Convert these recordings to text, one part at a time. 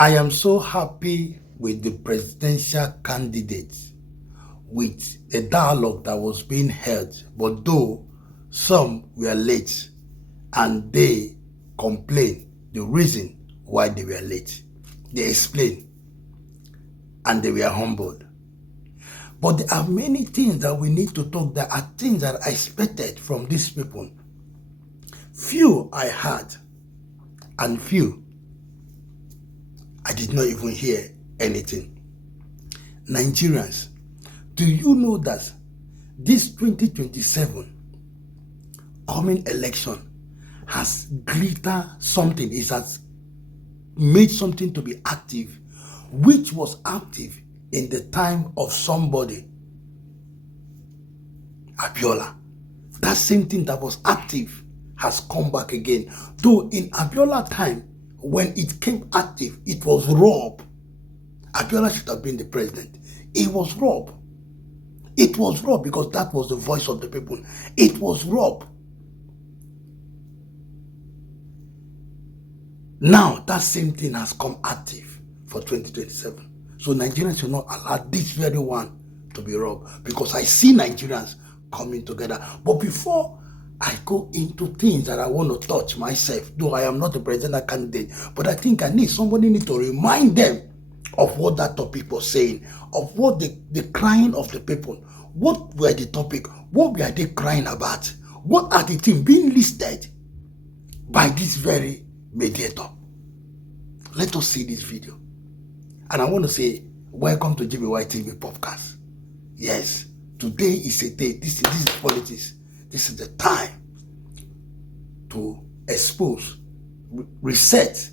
I am so happy with the presidential candidates, with a dialogue that was being held, but though some were late and they complained the reason why they were late. They explained and they were humbled. But there are many things that we need to talk. There are things that I expected from these people. Few I heard and few I did not even hear anything. Nigerians, do you know that this 2027 coming election has glittered something? It has made something to be active, which was active in the time of somebody, Abiola. That same thing that was active has come back again. Though in Abiola time, when it came active, it was robbed. Abiola should have been the president. It was robbed. It was robbed because that was the voice of the people. It was robbed. Now, that same thing has come active for 2027. So Nigerians should not allow this very one to be robbed, because I see Nigerians coming together. But before I go into things that I want to touch myself, though I am not a presidential candidate, but I think somebody need to remind them of what that topic was saying, of what the crying of the people. What were the topic? What were they crying about? What are the things being listed by this very mediator? Let us see this video. And I want to say, welcome to GBY TV podcast. Yes, today is a day. This is politics. This is the time to expose, reset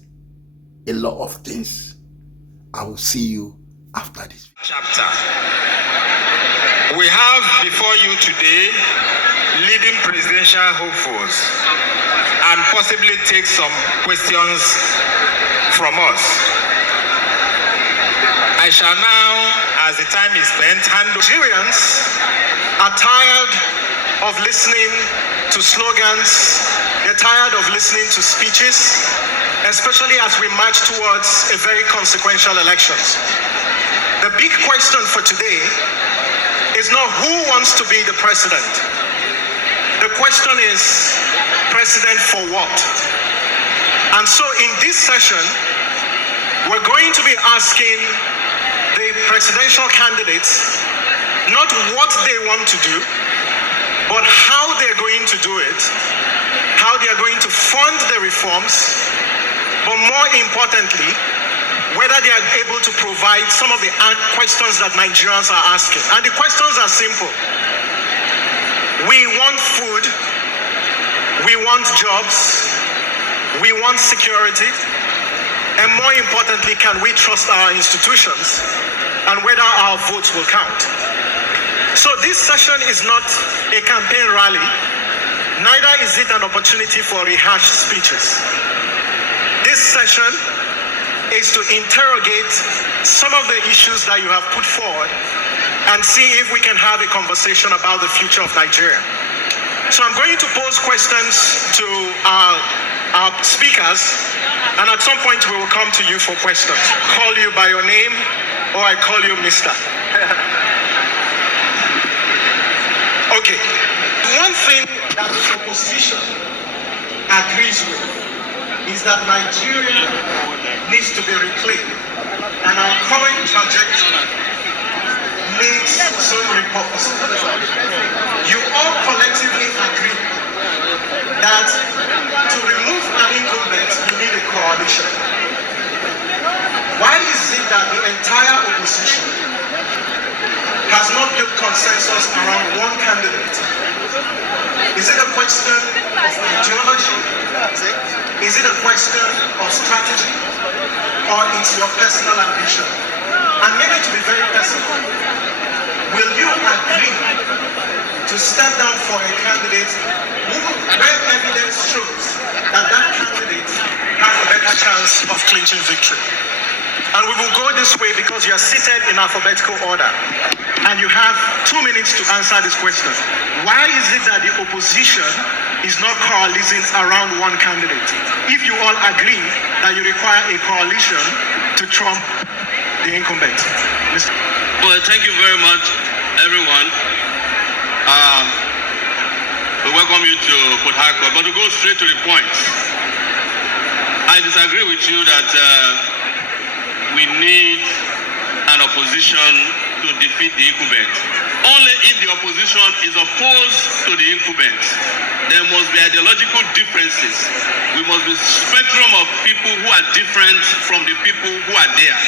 a lot of things. I will see you after this chapter. We have before you today leading presidential hopefuls and possibly take some questions from us. I shall now, as the time is spent, Nigerians are tired of listening to slogans. They're tired of listening to speeches, especially as we march towards a very consequential elections. The big question for today is not who wants to be the president. The question is, president for what? And so in this session, we're going to be asking the presidential candidates not what they want to do, but how they're going to do it, how they are going to fund the reforms, but more importantly, whether they are able to provide some of the questions that Nigerians are asking. And the questions are simple. We want food, we want jobs, we want security, and more importantly, can we trust our institutions and whether our votes will count? So this session is not a campaign rally, neither is it an opportunity for rehashed speeches. This session is to interrogate some of the issues that you have put forward and see if we can have a conversation about the future of Nigeria. So I'm going to pose questions to our speakers, and at some point we will come to you for questions. Call you by your name, or I call you Mr. Okay. One thing that the opposition agrees with is that Nigeria needs to be reclaimed, and our current trajectory needs some repurposing. You all collectively agree that to remove an incumbent, you need a coalition. Why is it that the entire opposition has not built consensus around one candidate? Is it a question of ideology? Is it a question of strategy? Or it's your personal ambition? And maybe to be very personal, will you agree to step down for a candidate where evidence shows that that candidate has a better chance of clinching victory? And we will go this way because you are seated in alphabetical order. And you have 2 minutes to answer this question. Why is it that the opposition is not coalescing around one candidate? If you all agree that you require a coalition to trump the incumbent. Well, thank you very much, everyone. We welcome you to Port Harcourt, but to go straight to the point, I disagree with you that we need an opposition to defeat the incumbent. Only if the opposition is opposed to the incumbent, there must be ideological differences. We must be a spectrum of people who are different from the people who are there.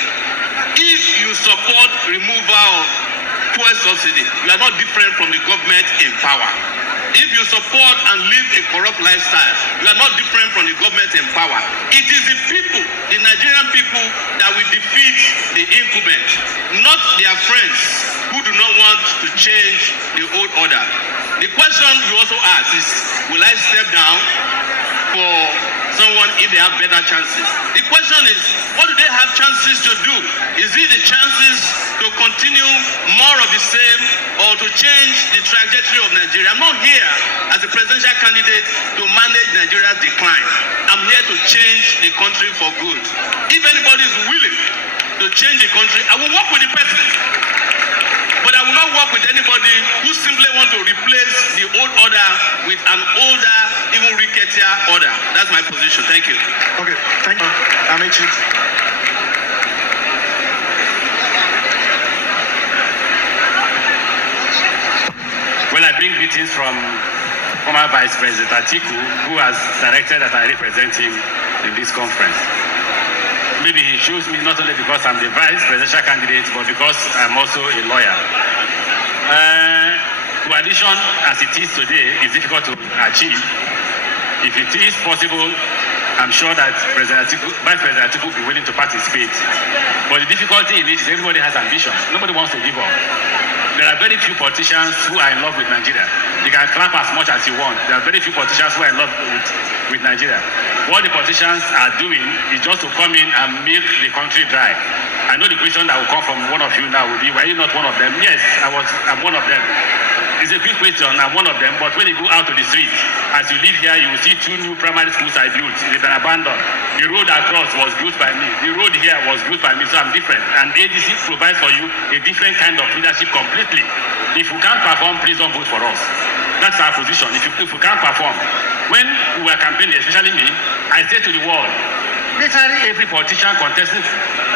If you support removal of fuel subsidy, you are not different from the government in power. If you support and live a corrupt lifestyle, you are not different from the government in power. It is the people, the Nigerian people, that will defeat the incumbent, not their friends who do not want to change the old order. The question you also ask is, will I step down for someone if they have better chances? The question is, what do they have chances to do? Is it the chances to continue more of the same or to change the trajectory of Nigeria? I'm not here as a presidential candidate to manage Nigeria's decline. I'm here to change the country for good. If anybody is willing to change the country, I will work with the president. But I will not work with anybody who simply want to replace the old order with an older, even ricketier order. That's my position. Thank you. Okay, thank you. Amechi. Well, I bring greetings from former Vice President Atiku, who has directed that I represent him in this conference. Maybe he chose me not only because I'm the vice presidential candidate, but because I'm also a lawyer. Coalition as it is today is difficult to achieve. If it is possible, I'm sure that Vice President Atiku will be willing to participate. But the difficulty in it is everybody has ambition. Nobody wants to give up. There are very few politicians who are in love with Nigeria. You can clap as much as you want. There are very few politicians who are in love with Nigeria. What the politicians are doing is just to come in and milk the country dry. I know the question that will come from one of you now will be, were you not one of them? Yes, I'm one of them. It's a quick question, I'm one of them, but when you go out to the street, as you live here, you will see 2 new primary schools I built. They've been abandoned. The road across was built by me. The road here was built by me, so I'm different. And ADC provides for you a different kind of leadership completely. If you can't perform, please don't vote for us. That's our position. If you can't perform. When we were campaigning, especially me, I said to the world, literally every politician contesting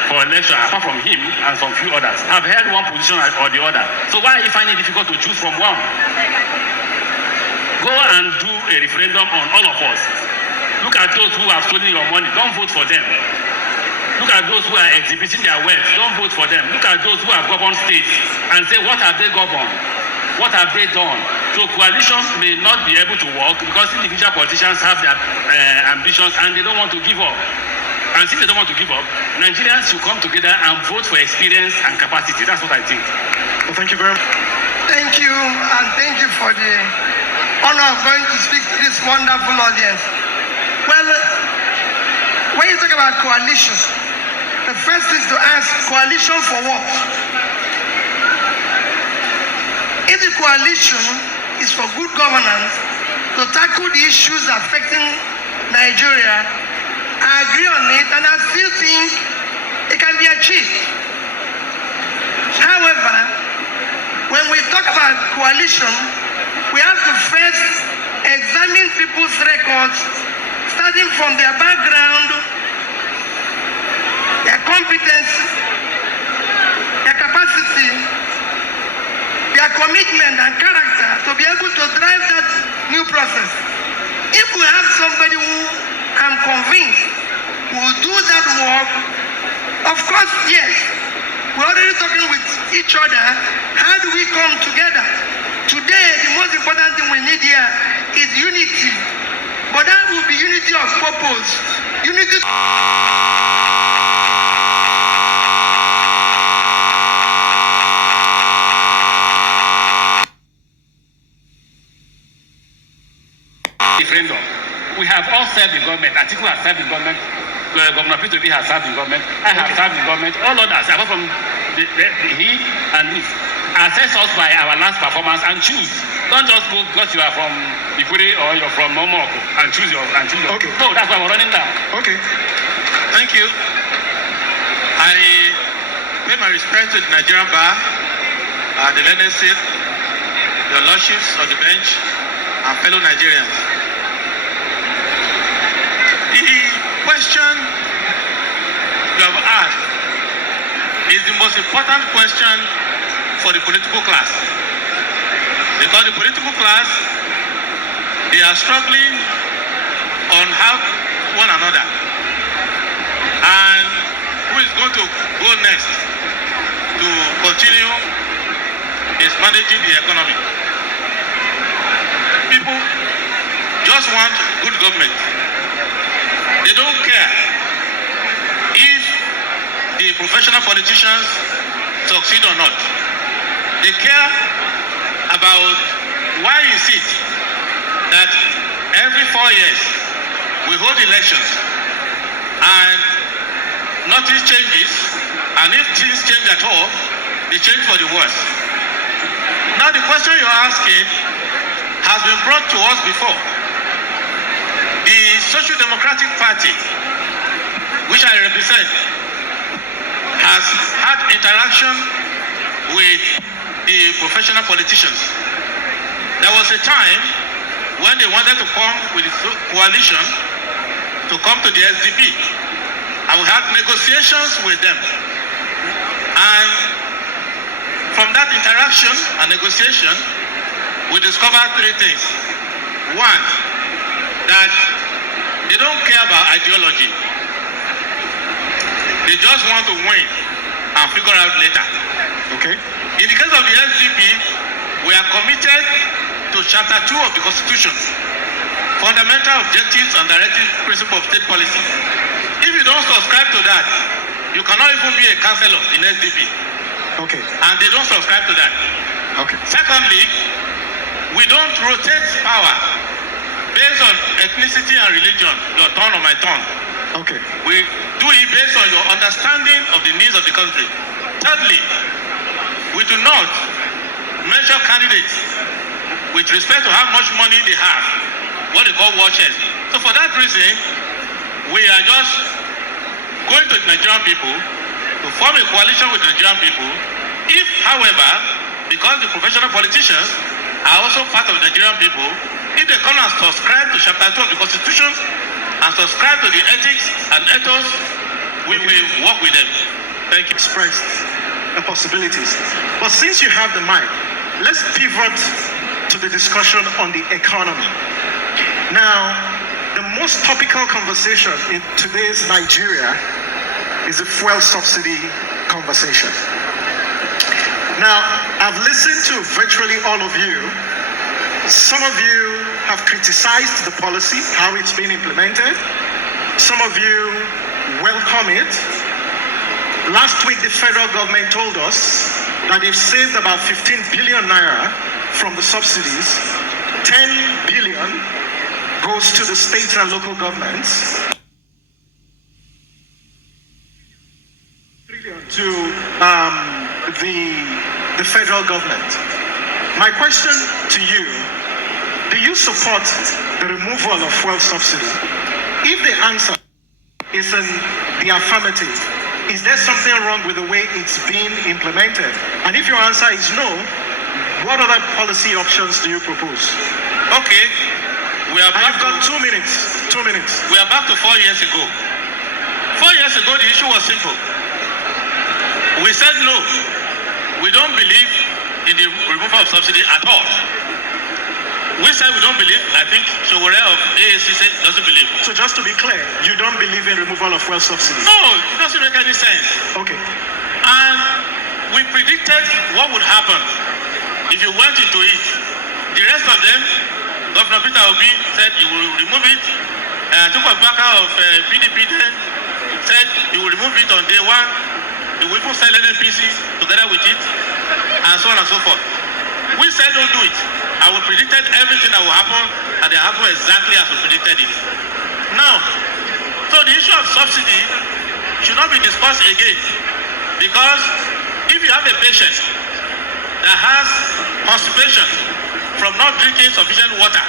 for election, apart from him and some few others, have held one position or the other. So why are you finding it difficult to choose from one? Go and do a referendum on all of us. Look at those who have stolen your money. Don't vote for them. Look at those who are exhibiting their wealth. Don't vote for them. Look at those who have governed states and say, what have they governed? What have they done? So coalitions may not be able to work because individual politicians have their ambitions and they don't want to give up. And since they don't want to give up, Nigerians should come together and vote for experience and capacity. That's what I think. Well, thank you very much. Thank you, and thank you for the honor of going to speak to this wonderful audience. Well, when you talk about coalition, the first is to ask, coalition for what? If the coalition is for good governance, to tackle the issues affecting Nigeria, I agree on it, and I still think it can be achieved. However, when we talk about coalition, we have to first examine people's records, starting from their background, their competence, their capacity, their commitment and character to be able to drive that new process. If we have somebody who I'm convinced will do that work, of course, yes, we're already talking with each other. How do we come together? Today, the most important thing we need here is unity. But that will be unity of purpose. Unity. Referendum. We have all served the government. Atiku has served the government Governor Peter Obi has served in government. I have served in government. All others, apart from he and me, assess us by our last performance and choose. Don't just go because you are from Ikure or you're from Momoko and choose your. Okay. No, that's why we're running down. Okay. Thank you. I pay my respect to the Nigerian Bar, the learned seat, your lordships of the bench, and fellow Nigerians. The question you have asked is the most important question for the political class. Because the political class, they are struggling on how one another. And who is going to go next to continue is managing the economy. People just want good government. They don't care if the professional politicians succeed or not. They care about why is it that every 4 years we hold elections and nothing changes, and if things change at all, they change for the worse. Now the question you're asking has been brought to us before. The Social Democratic Party, which I represent, has had interaction with the professional politicians. There was a time when they wanted to come with a coalition to come to the SDP, and we had negotiations with them. And from that interaction and negotiation, we discovered 3 things. One, that they don't care about ideology. They just want to win and figure out later. Okay? In the case of the SDP, we are committed to Chapter 2 of the Constitution, fundamental objectives and directive principles of state policy. If you don't subscribe to that, you cannot even be a councillor in SDP. Okay. And they don't subscribe to that. Okay. Secondly, we don't rotate power based on ethnicity and religion, your turn or my turn. Okay. We do it based on your understanding of the needs of the country. Thirdly, we do not measure candidates with respect to how much money they have, what they call war chest. So for that reason, we are just going to the Nigerian people to form a coalition with the Nigerian people. If, however, because the professional politicians are also part of the Nigerian people, if they come and subscribe to Chapter 2 of the Constitution and subscribe to the ethics and ethos, we will work with them. Thank you. Expressed the possibilities. But since you have the mic, let's pivot to the discussion on the economy. Now, the most topical conversation in today's Nigeria is the fuel subsidy conversation. Now, I've listened to virtually all of you. Some of you have criticized the policy, how it's been implemented. Some of you welcome it. Last week, the federal government told us that they've saved about 15 billion naira from the subsidies. 10 billion goes to the states and local governments. To the federal government. My question to you, do you support the removal of fuel subsidy? If the answer is in the affirmative, is there something wrong with the way it's being implemented? And if your answer is no, what other policy options do you propose? Okay, we are back. You've got 2 minutes. 2 minutes. We are back to 4 years ago. 4 years ago, the issue was simple. We said no. We don't believe in the removal of subsidy at all. We said we don't believe. I think Showore of AAC doesn't believe. So just to be clear, you don't believe in removal of fuel subsidy? No, it doesn't make any sense. Okay. And we predicted what would happen if you went into it. The rest of them, Governor Peter Obi said he will remove it. Tupu Abubakar of PDP then said he will remove it on day 1. He will even sell NNPC together with it, and so on and so forth. We said don't do it. And we predicted everything that will happen, and it happened exactly as we predicted it. Now, so the issue of subsidy should not be discussed again, because if you have a patient that has constipation from not drinking sufficient water,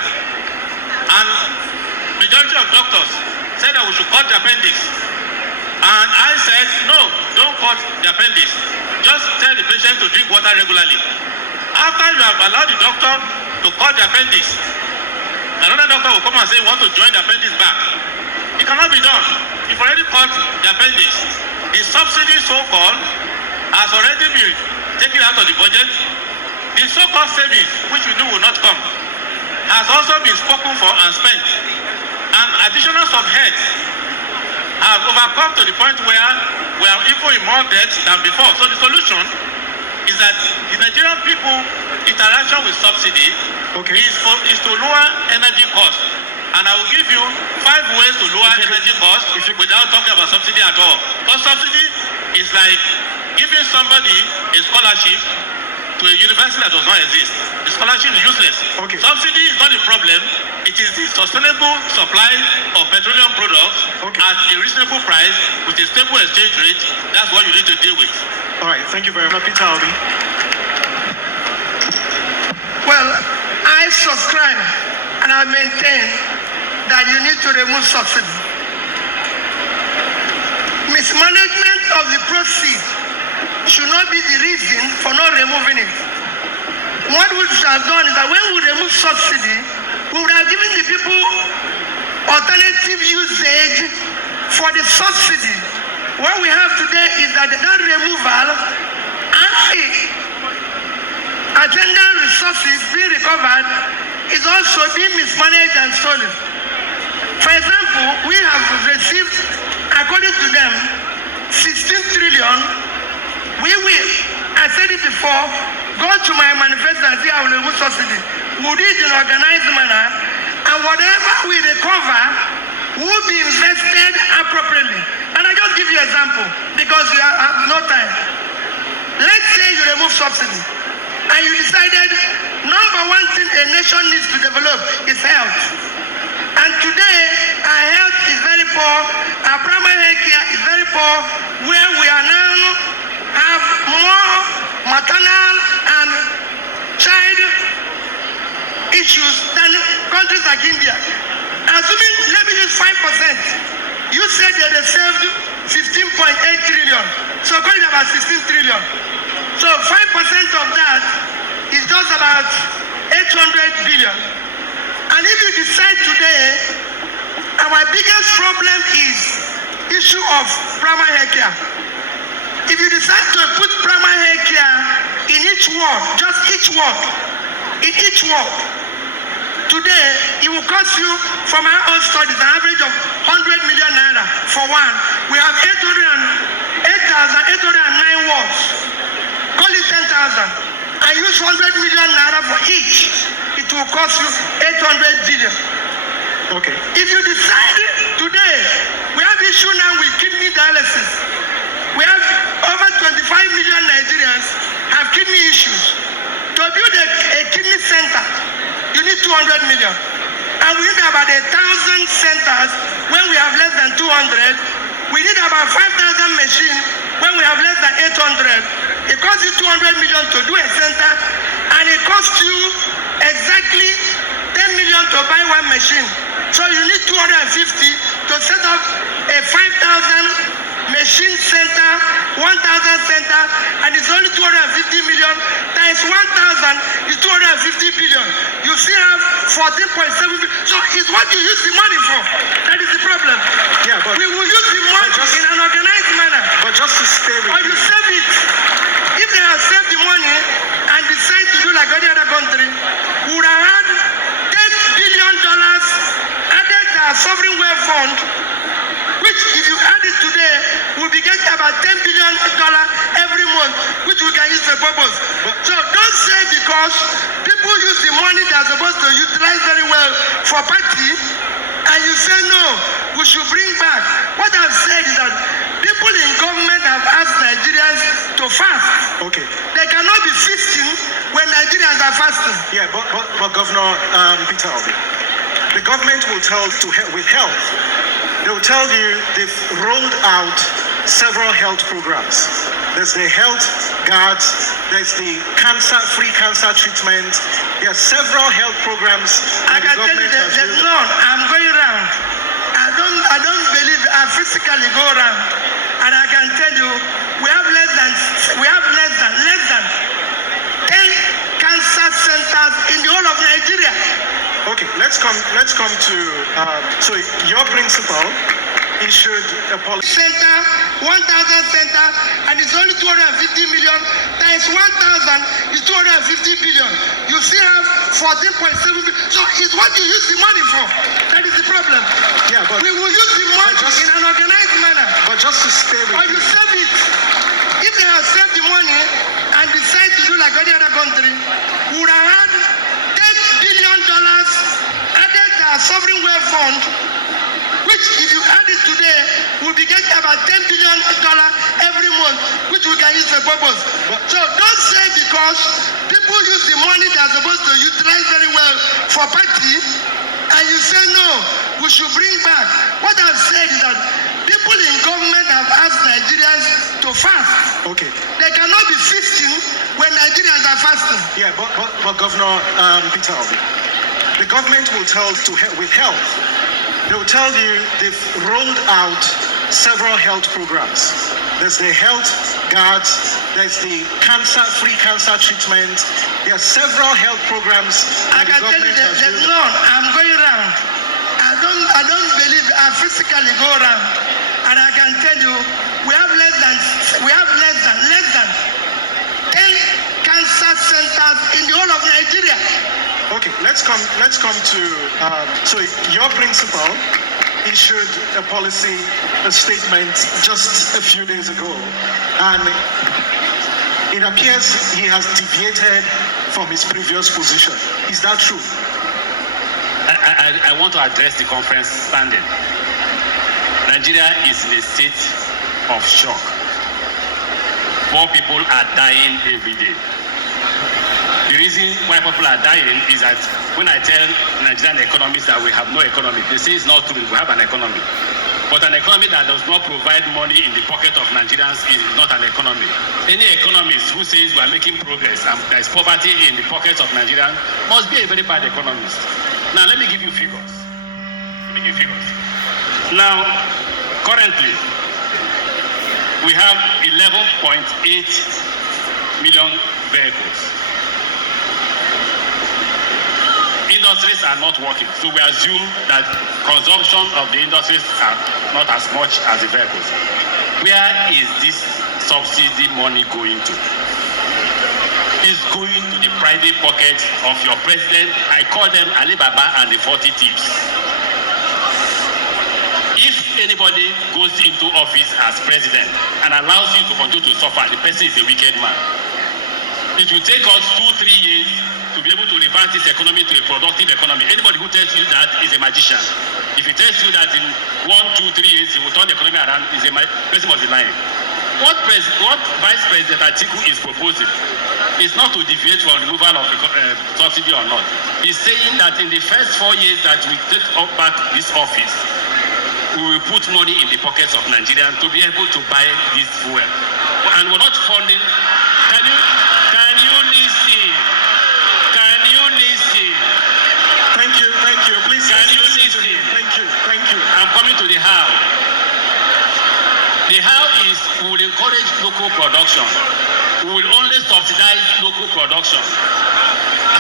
and majority of doctors said that we should cut the appendix, and I said, no, don't cut the appendix. Just tell the patient to drink water regularly. After you have allowed the doctor to cut the appendix, another doctor will come and say, want to join the appendix back. It cannot be done. You've already cut the appendix. The subsidy, so-called, has already been taken out of the budget. The so-called savings, which we knew will not come, has also been spoken for and spent. And additional subheads have overcome to the point where we are even in more debt than before. So the solution is that the Nigerian people interaction with subsidy is to lower energy costs. And I will give you 5 ways to lower energy costs without talking about subsidy at all. Because subsidy is like giving somebody a scholarship to a university that does not exist. The scholarship is useless. Subsidy is not the problem. It is the sustainable supply of petroleum products at a reasonable price with a stable exchange rate. That's what you need to deal with. All right, thank you very much. Peter Obi. Well, I subscribe and I maintain that you need to remove subsidy. Mismanagement of the proceeds should not be the reason for not removing it. What we should have done is that when we remove subsidy, we would have given the people alternative usage for the subsidy. What we have today is that that removal and the attendant resources being recovered is also being mismanaged and stolen. For example, we have received, according to them, 16 trillion. We will, I said it before, go to my manifesto and say I will remove subsidy. We'll do it in an organized manner, and whatever we recover will be invested appropriately. And I just give you an example because we have no time. Let's say you remove subsidy and you decided number one thing a nation needs to develop is health. And today our health is very poor, our primary health care is very poor, where we are now have more maternal and child issues than countries like India. Assuming, let me use 5%. You said that they saved 15.8 trillion. So call it about 16 trillion. So 5% of that is just about 800 billion. And if you decide today, our biggest problem is issue of primary health care. If you decide to put primary health care in each ward, just each ward, in each ward, today it will cost you, from our own studies, an average of 100 million naira for one. We have 8,809 wards. Call it 10,000. I use 100 million naira for each. It will cost you 800 billion. Okay. If you decide today, we have issue now with kidney dialysis. We have over 25 million Nigerians have kidney issues. To build a kidney center, you need 200 million. And we need about 1,000 centers when we have less than 200. We need about 5,000 machines when we have less than 800. It costs you 200 million to do a center, and it costs you exactly 10 million to buy one machine. So you need 250 to set up a 5,000 machine center, 1,000 center, and it's only 250 million times 1,000 is 250 billion. You still have 14.7 billion. So it's what you use the money for. That is the problem. Yeah, but we will use the money in an organized manner. But just to stay with or you save it. If they have saved the money and decide to do like any other country, we would have had $10 billion added to our sovereign wealth fund, which if you add it today, we'll be getting about $10 billion every month, which we can use for purpose. So don't say because people use the money they're supposed to utilize very well for party, and you say no, we should bring back. What I've said is that people in government have asked Nigerians to fast. Okay. They cannot be feasting when Nigerians are fasting. Yeah, but Governor Peter Obi, the government will tell with health, They will tell you they've rolled out several health programs. There's the health guards, there's the free cancer treatment. There are several health programs I that the can tell you government has there's rolled none. I'm going around. I don't believe I physically go around. And I can tell you, we have less than 10 cancer centers in the whole of Nigeria. Okay, let's come to so your principal issued a policy. Center, 1,000 center, and it's only 250 million. Times 1,000 is 250 billion. You still have 14.7 billion. So it's what you use the money for. That is the problem. Yeah, but we will use the money in an organized manner. But just to stay with or you save it. If they have saved the money and decide to do like any other country, we would have had $10 billion added to our sovereign wealth fund, which if you add it today, we'll be getting about $10 billion every month, which we can use for purpose. So don't say because people use the money they're supposed to utilize very well for party, and you say no, we should bring back. What I've said is that people in government have asked Nigerians to fast. Okay. They cannot be feasting when Nigerians are fasting. Yeah, but Governor Peter Obi, the government will with health. They will tell you they've rolled out several health programs. There's the health guards, there's the free cancer treatment. There are several health programs. I can tell you there's none. I'm going around. I don't believe I physically go around. And I can tell you, we have less than 10 cancer centers in the whole of Nigeria. Okay, let's come to so your principal issued a policy, a statement just a few days ago, and it appears he has deviated from his previous position. Is that true? I want to address the conference standing. Nigeria is in a state of shock. Poor people are dying every day. The reason why people are dying is that when I tell Nigerian economists that we have no economy, they say it's not true, we have an economy. But an economy that does not provide money in the pocket of Nigerians is not an economy. Any economist who says we are making progress and there is poverty in the pockets of Nigerians must be a very bad economist. Now let me give you figures. Now, currently, we have 11.8 million vehicles. Industries are not working, so we assume that consumption of the industries are not as much as the vehicles. Where is this subsidy money going to? It's going to the private pockets of your president. I call them Alibaba and the 40 thieves. If anybody goes into office as president and allows you to continue to suffer, the person is a wicked man. It will take us 2-3 years to be able to revert this economy to a productive economy. Anybody who tells you that is a magician. If he tells you that in 1-2-3 years he will turn the economy around, person must be lying. What Vice President Atiku is proposing is not to deviate from removal of subsidy or not. He's saying that in the first 4 years that we take back this office, we will put money in the pockets of Nigerians to be able to buy this fuel. And we're not funding. Can you listen? Thank you. Please. Can you listen? Thank you. I'm coming to the how. The how is we will encourage local production. We will only subsidize local production.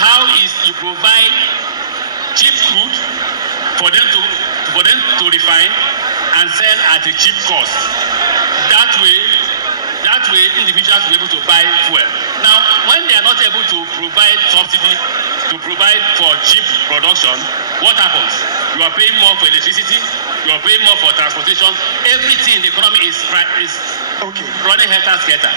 How is to provide cheap crude for them to refine and sell at a cheap cost. That way individuals will be able to buy fuel. Now, when they are not able to provide subsidy to provide for cheap production, what happens? You are paying more for electricity, you are paying more for transportation. Everything in the economy is running helter-skelter.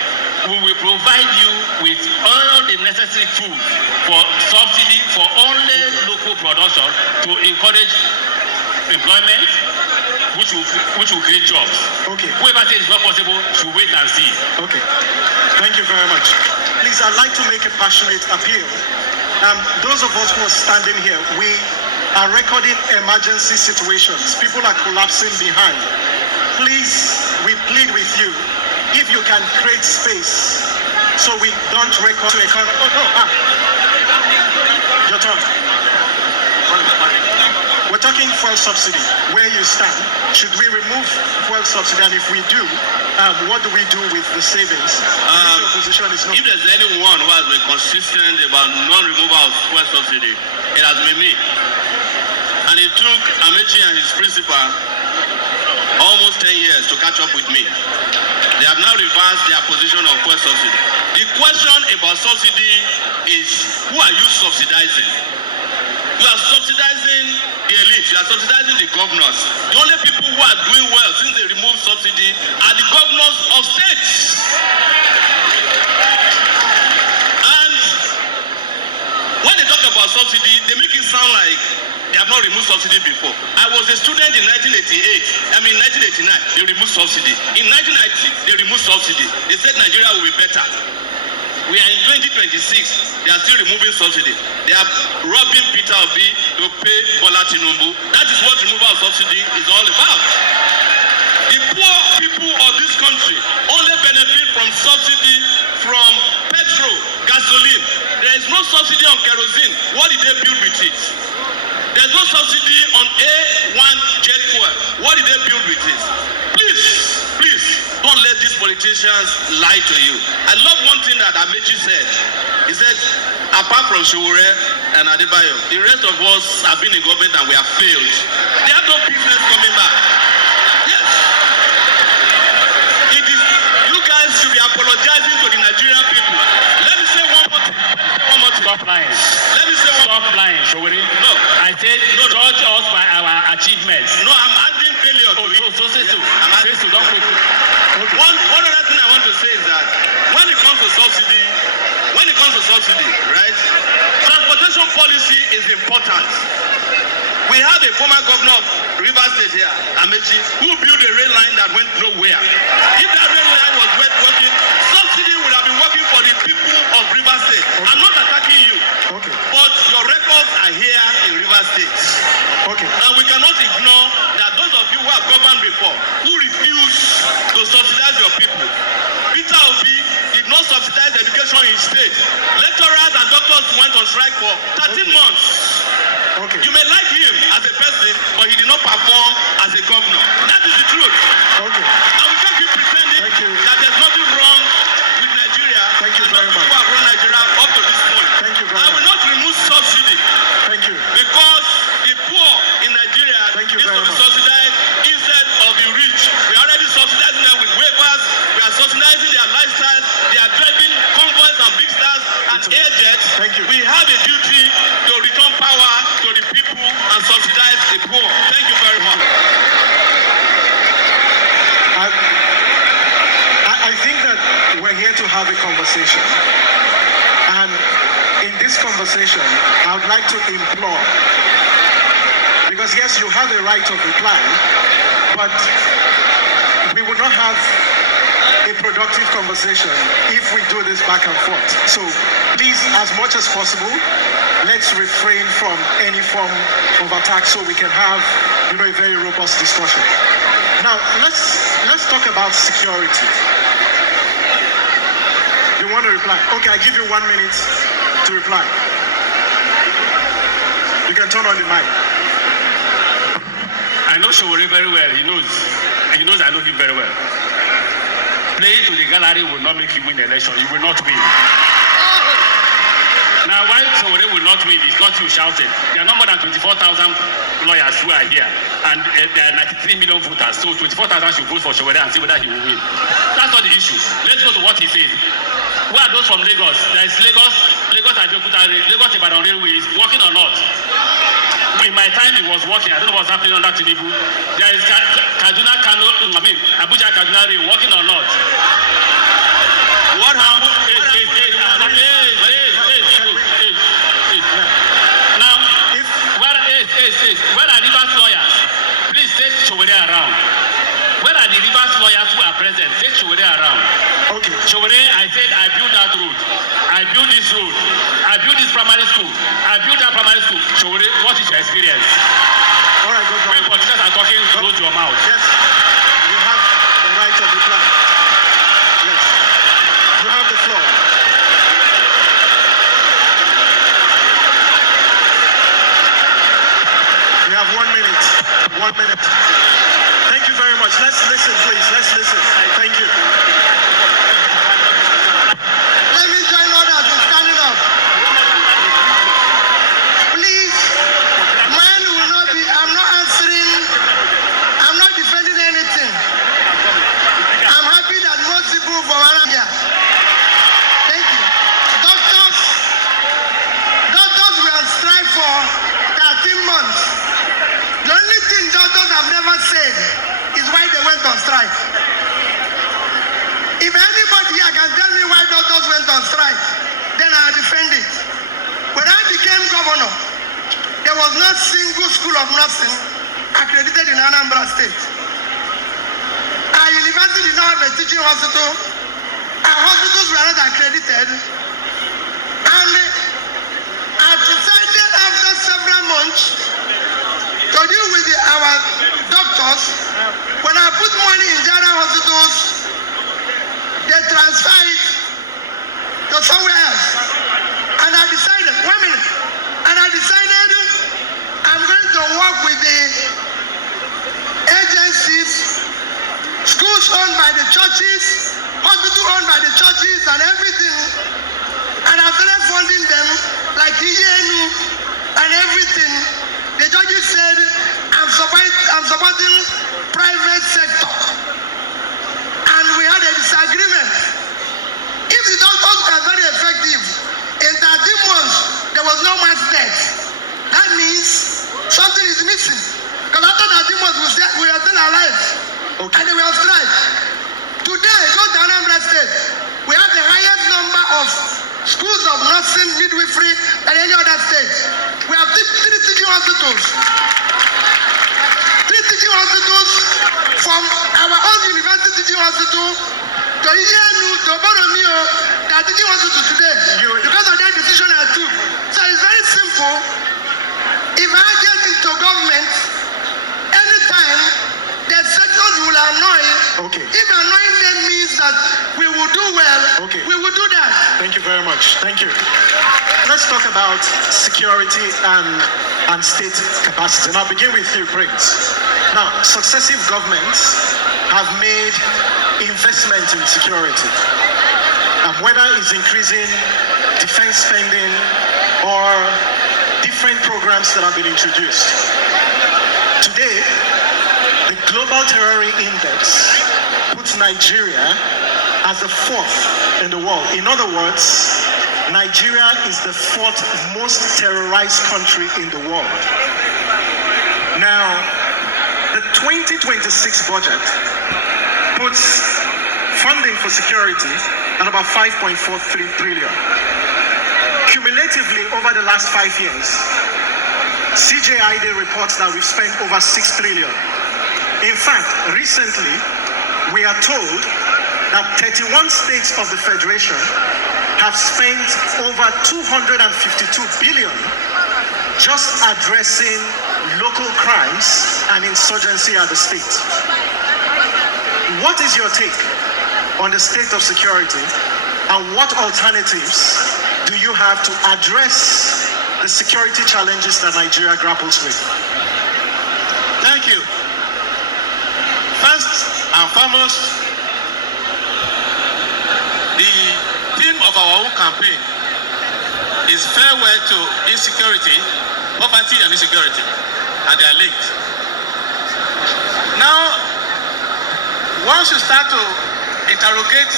We will provide you with all the necessary tools for subsidy for only local production to encourage employment, which will create jobs. Okay. Whoever says it's not possible should wait and see. Okay. Thank you very much. Please, I'd like to make a passionate appeal. Those of us who are standing here, we are recording emergency situations. People are collapsing behind. Please, we plead with you, if you can create space so we don't record to economy. Your turn. We're talking fuel subsidy. Where you stand? Should we remove fuel subsidy? And if we do, what do we do with the savings? Your position is not. If there's anyone who has been consistent about non-removal of fuel subsidy, it has been me. And it took Amechi and his principal almost 10 years to catch up with me. They have now reversed their position on fuel subsidy. The question about subsidy is, who are you subsidizing? You are subsidizing the elite, you are subsidizing the governors. The only people who are doing well since they removed subsidy are the governors of states. And when they talk about subsidy, they make it sound like they have not removed subsidy before. I was a student in 1989, they removed subsidy. In 1990, they removed subsidy. They said Nigeria will be better. We are in 2026, they are still removing subsidy. They are robbing Peter Obi to pay Bola Tinubu. That is what removal of subsidy is all about. The poor people of this country only benefit from subsidy from petrol, gasoline. There is no subsidy on kerosene. What did they build with it? There's no subsidy on A1 jet fuel. What did they build with it? Please, don't let these politicians lie to you. I love one thing that Amechi said. He said, apart from Showore and Adebayo, the rest of us have been in government and we have failed. They have no business coming back. Yes. You guys should be apologizing to the Nigerian people. Let me say one more thing. Stop lying. Let me say one more thing. Stop lying, Showore. No. I said, judge us by our achievements. No, I'm adding failure to it. So say so. Say so, don't put it. One other thing I want to say is that when it comes to subsidy, right, transportation policy is important. We have a former governor of Rivers State here, Amechi, who built a rail line that went nowhere. If that rail line was working, subsidy would have been working for the people of Rivers State. Okay. I'm not attacking you, but your records are here in Rivers State. Okay. And we cannot ignore that those of you who have governed before, who refuse to subsidize your people. Peter Obi did not subsidize education in state. Lecturers and doctors went on strike for 13 months. Okay. You may like him as a person, but he did not perform as a governor. That is the truth. Okay. And we can't keep pretending that there's nothing wrong with Nigeria. Thank you very much. People have run Nigeria up to this point. Thank you very I will not remove subsidy. Thank you. Because the poor in Nigeria Thank you is to very be much. subsidized instead of the rich. We are already subsidizing them with waivers. We are subsidizing their lifestyles. They are driving convoys and big stars and air jets. Thank you. We have a duty to return power to the people and subsidize the poor. Thank you very much. I think that we're here to have a conversation. And in this conversation, I would like to implore, because yes, you have the right of reply, but we will not have a productive conversation if we do this back and forth. So please, as much as possible, let's refrain from any form of attack so we can have, a very robust discussion. Now, let's talk about security. You want to reply? Okay, I give you 1 minute to reply. You can turn on the mic. I know Showore very well. He knows I know him very well. Playing to the gallery will not make you win the election. You will not win. Now, why Showore will not win is not you shouting. There are no more than 24,000 lawyers who are here, and there are 93 million voters. So 24,000 should vote for Showore and see whether he will win. That's not the issue. Let's go to what he said. Who are those from Lagos? There is Lagos Ibadan Railway is working or not? In my time, it was working. I don't know what's happening under Tinubu. There is Abuja Kaduna Rail working or not? What happened? Now, where are Rivers lawyers? Please take Showore around. Where are the Rivers lawyers who are present? Take Showore around. Okay. Showore, I said I built that road. I built this road. I built this primary school. I built that primary school. Showore, what is your experience? All right, go When on. politicians are talking, close your mouth. Yes, you have the right of reply. Yes, you have the floor. You have 1 minute. 1 minute. Thank you very much. Let's listen, please. Let's listen. Thank you. Let me join others in standing up. Please, mine will not be, I'm not answering, I'm not defending anything. I'm happy that most people from around here. Thank you. Doctors were on strike for 13 months. The only thing doctors have never said is why they went on strike. If anybody here can tell me why doctors went on strike, then I'll defend it. When I became governor, there was not a single school of nursing accredited in Anambra State. Our university did not have a teaching hospital. Our hospitals were not accredited. And I've decided after several months to deal with our doctors. When I put money in general hospitals, they transfer it to somewhere else. And I decided, 1 minute, and I decided I'm going to work with the agencies, schools owned by the churches, hospitals owned by the churches and everything. And I started funding them like ENU and everything. The judges said, I'm supporting private sector. And we had a disagreement. If the doctors were very effective, in 13 months, there was no mass death. That means something is missing. Because after 13 months, we are still alive. Okay. And they were on strike. Today, go to Anambra State. We have the highest number of schools of nursing, midwifery, than any other state. We have three teaching hospitals. Three teaching hospitals from our own university teaching hospital to ENU, to Boromeo, they are teaching hospital today. Because of that decision I took. So it's very simple. If I get into government, anytime the sectors will annoy, Okay. if annoying them means that we will do well, Okay. we will do that. Thank you very much. Thank you. Let's talk about security and state capacity. And I'll begin with you, Prince. Now, successive governments have made investment in security. Whether it's increasing defense spending or different programs that have been introduced. Today, the Global Terror Index puts Nigeria as the 4th in the world. In other words, Nigeria is the 4th most terrorized country in the world. Now, the 2026 budget puts funding for security at about 5.43 trillion. Cumulatively over the last 5 years, CJID reports that we've spent over 6 trillion. In fact, recently, we are told that 31 states of the Federation have spent over 252 billion just addressing local crimes and insurgency at the state. What is your take on the state of security and what alternatives do you have to address the security challenges that Nigeria grapples with? Thank you. First and foremost, the theme of our own campaign is farewell to insecurity, poverty and insecurity, and they are linked. Now, once you start to interrogate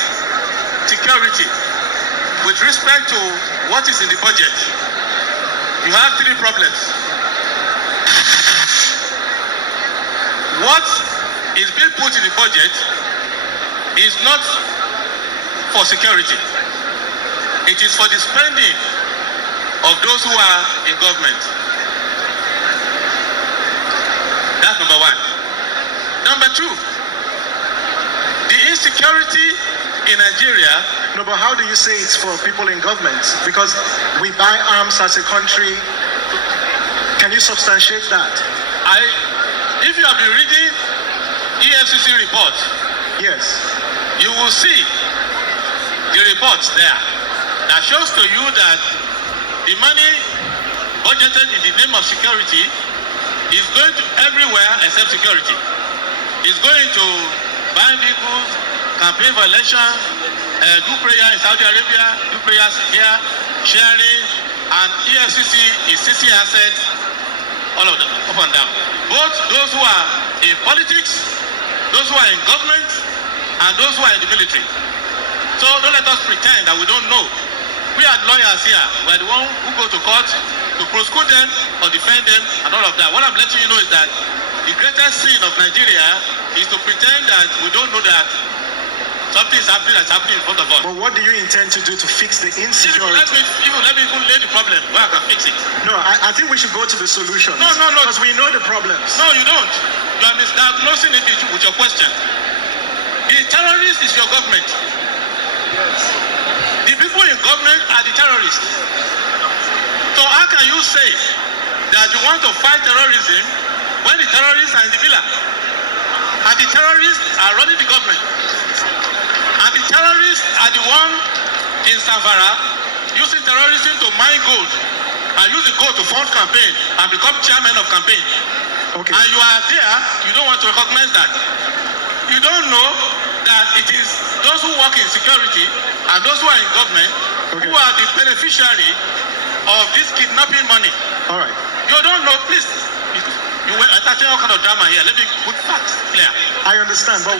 security with respect to what is in the budget, you have 3 problems. What is being put in the budget is not for security. It is for the spending of those who are in government. That's number 1. Number 2, the insecurity in Nigeria. No, but how do you say it's for people in government? Because we buy arms as a country. Can you substantiate that? If you have been reading EFCC reports, Yes. you will see the reports there that shows to you that the money budgeted in the name of security is going to everywhere except security. It's going to buy vehicles, campaign for elections, do prayer in Saudi Arabia, do prayers here, sharing, and EFCC is seizing assets, all of them, up and down. Both those who are in politics, those who are in government, and those who are in the military. So don't let us pretend that we don't know. We are lawyers here. We are the ones who go to court to prosecute them or defend them and all of that. What I'm letting you know is that the greatest sin of Nigeria is to pretend that we don't know that something is happening that's happening in front of us. But what do you intend to do to fix the insecurity? Let me even lay the problem where I can fix it. No, I think we should go to the solutions. No. Because we know the problems. No, you don't. You are misdiagnosing it with your question. The terrorist is your government. The people in government are the terrorists. So how can you say that you want to fight terrorism when the terrorists are in the villa? And the terrorists are running the government. And the terrorists are the one in Savara using terrorism to mine gold and use the gold to fund campaign and become chairman of campaign. Okay. And you are there, you don't want to recognize that. You don't know that it is those who work in security and those who are in government who are the beneficiary of this kidnapping money. All right. You don't know, please. You were attaching all kind of drama here. Let me put facts clear. I understand, but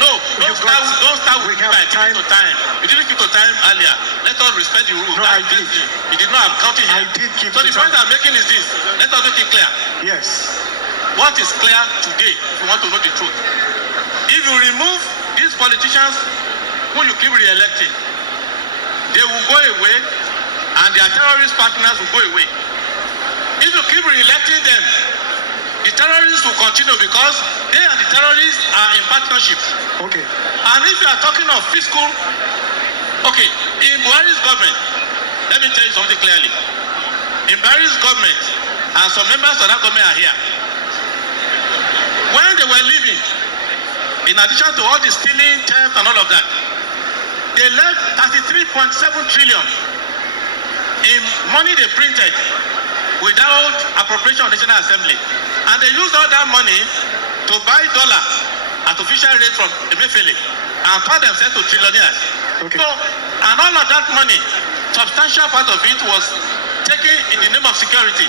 No, don't start with time. time. You didn't keep the time earlier. Let us respect the rules. No, I did. You did not have counting here. I did keep so the the point time. I'm making is this. Let us make it clear. Yes. What is clear today, if you want to know the truth? If you remove these politicians who you keep re-electing, they will go away and their terrorist partners will go away. If you keep re-electing them, the terrorists will continue because they and the terrorists are in partnership. Okay. And if you are talking of fiscal, okay, in Buhari's government, let me tell you something clearly. In Buhari's government, and some members of that government are here, when they were leaving, in addition to all the stealing, theft, and all of that, they left 33.7 trillion in money they printed without appropriation of National Assembly. And they used all that money to buy dollar at official rate from Emefiele and turn themselves to trillionaires. Okay. So, and all of that money, substantial part of it was taken in the name of security.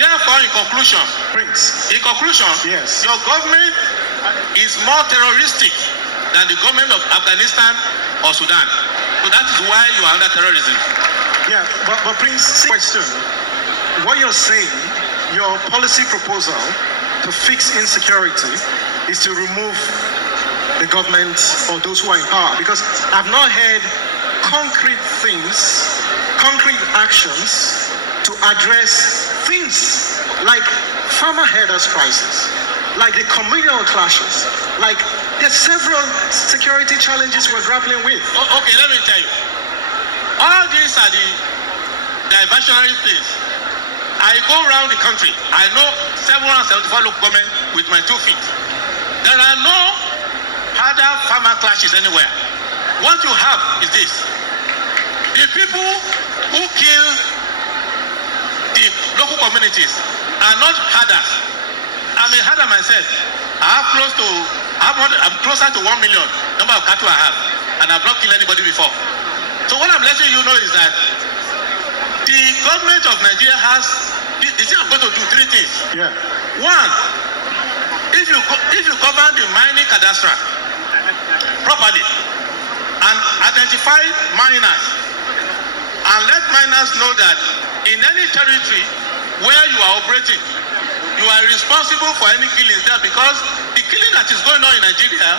Therefore, in conclusion, Prince. Yes. Your government is more terroristic than the government of Afghanistan or Sudan. So that is why you are under terrorism. Yeah, but Prince, question. What you're saying, your policy proposal to fix insecurity is to remove the government or those who are in power, because I've not heard concrete things, concrete actions to address things like farmer herders crisis, like the communal clashes, like there's several security challenges we're grappling with. Okay, let me tell you. All these are the diversionary things. I go around the country. I know 774 local government with my 2 feet. There are no other farmer clashes anywhere. What you have is this. The people who kill the local communities are not herders. I'm a herder myself. I'm closer to 1 million number of cattle I have, and I've not killed anybody before. So what I'm letting you know is that the government of Nigeria has, they say I'm going to do 3 things. Yeah. One, if you cover the mining cadastre properly and identify miners and let miners know that in any territory where you are operating, you are responsible for any killings there, because the killing that is going on in Nigeria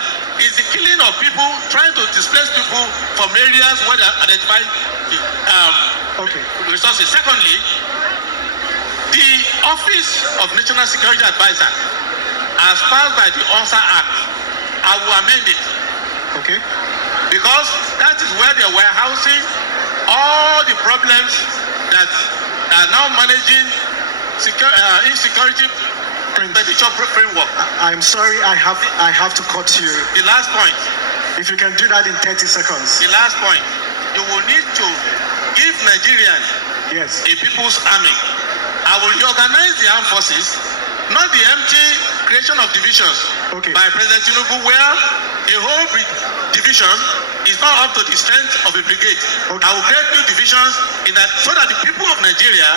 is the killing of people trying to displace people from areas where they identify resources. Secondly, the Office of National Security Advisor, as passed by the ONSA Act, I will amend it. Okay. Because that is where they were housing all the problems that are now managing insecurity prevention framework. I'm sorry, I have to cut you. The last point. If you can do that in 30 seconds. The last point. You will need to give Nigerians a people's army. I will reorganize the armed forces, not the empty creation of divisions by President Tinubu, where a whole division is not up to the strength of a brigade. I will create new divisions so that the people of Nigeria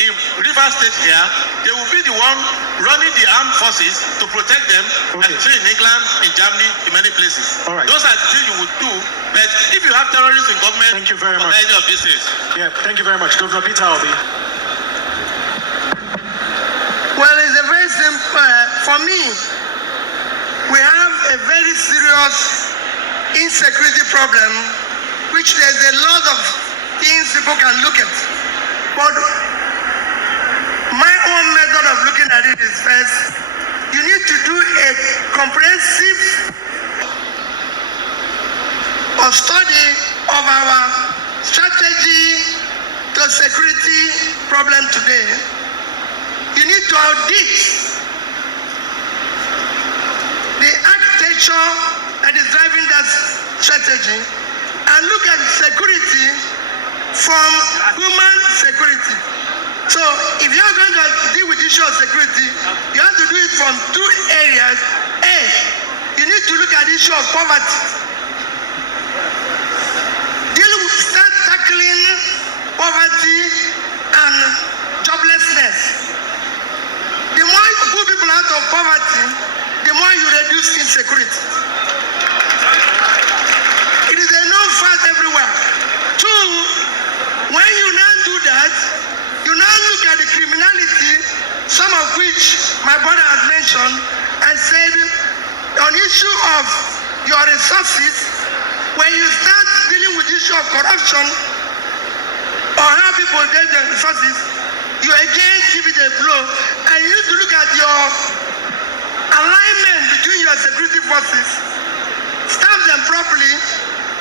in Rivers State here, they will be the one running the armed forces to protect them, as in England, in Germany, in many places. Those are the things you would do. But if you have terrorists in government, thank you very much. Any of these things. Yeah, thank you very much. Governor Peter Obi. Well, it's a very simple, for me, we have a very serious insecurity problem, which there's a lot of things people can look at. But my own method of looking at it is first, you need to do a comprehensive study of our strategy to security problem today. You need to audit the architecture that is driving that strategy and look at security from human security. So if you're going to deal with the issue of security, you have to do it from two areas. A, you need to look at the issue of poverty. Start tackling poverty and joblessness. The more you put people out of poverty, the more you reduce insecurity. It is a known fact everywhere. Two, when you now do that, you now look at the criminality, some of which my brother has mentioned, and said on issue of your resources, when you start dealing with the issue of corruption or how people get their resources, you again give it a blow, and you need to look at your alignment between your security forces, staff them properly,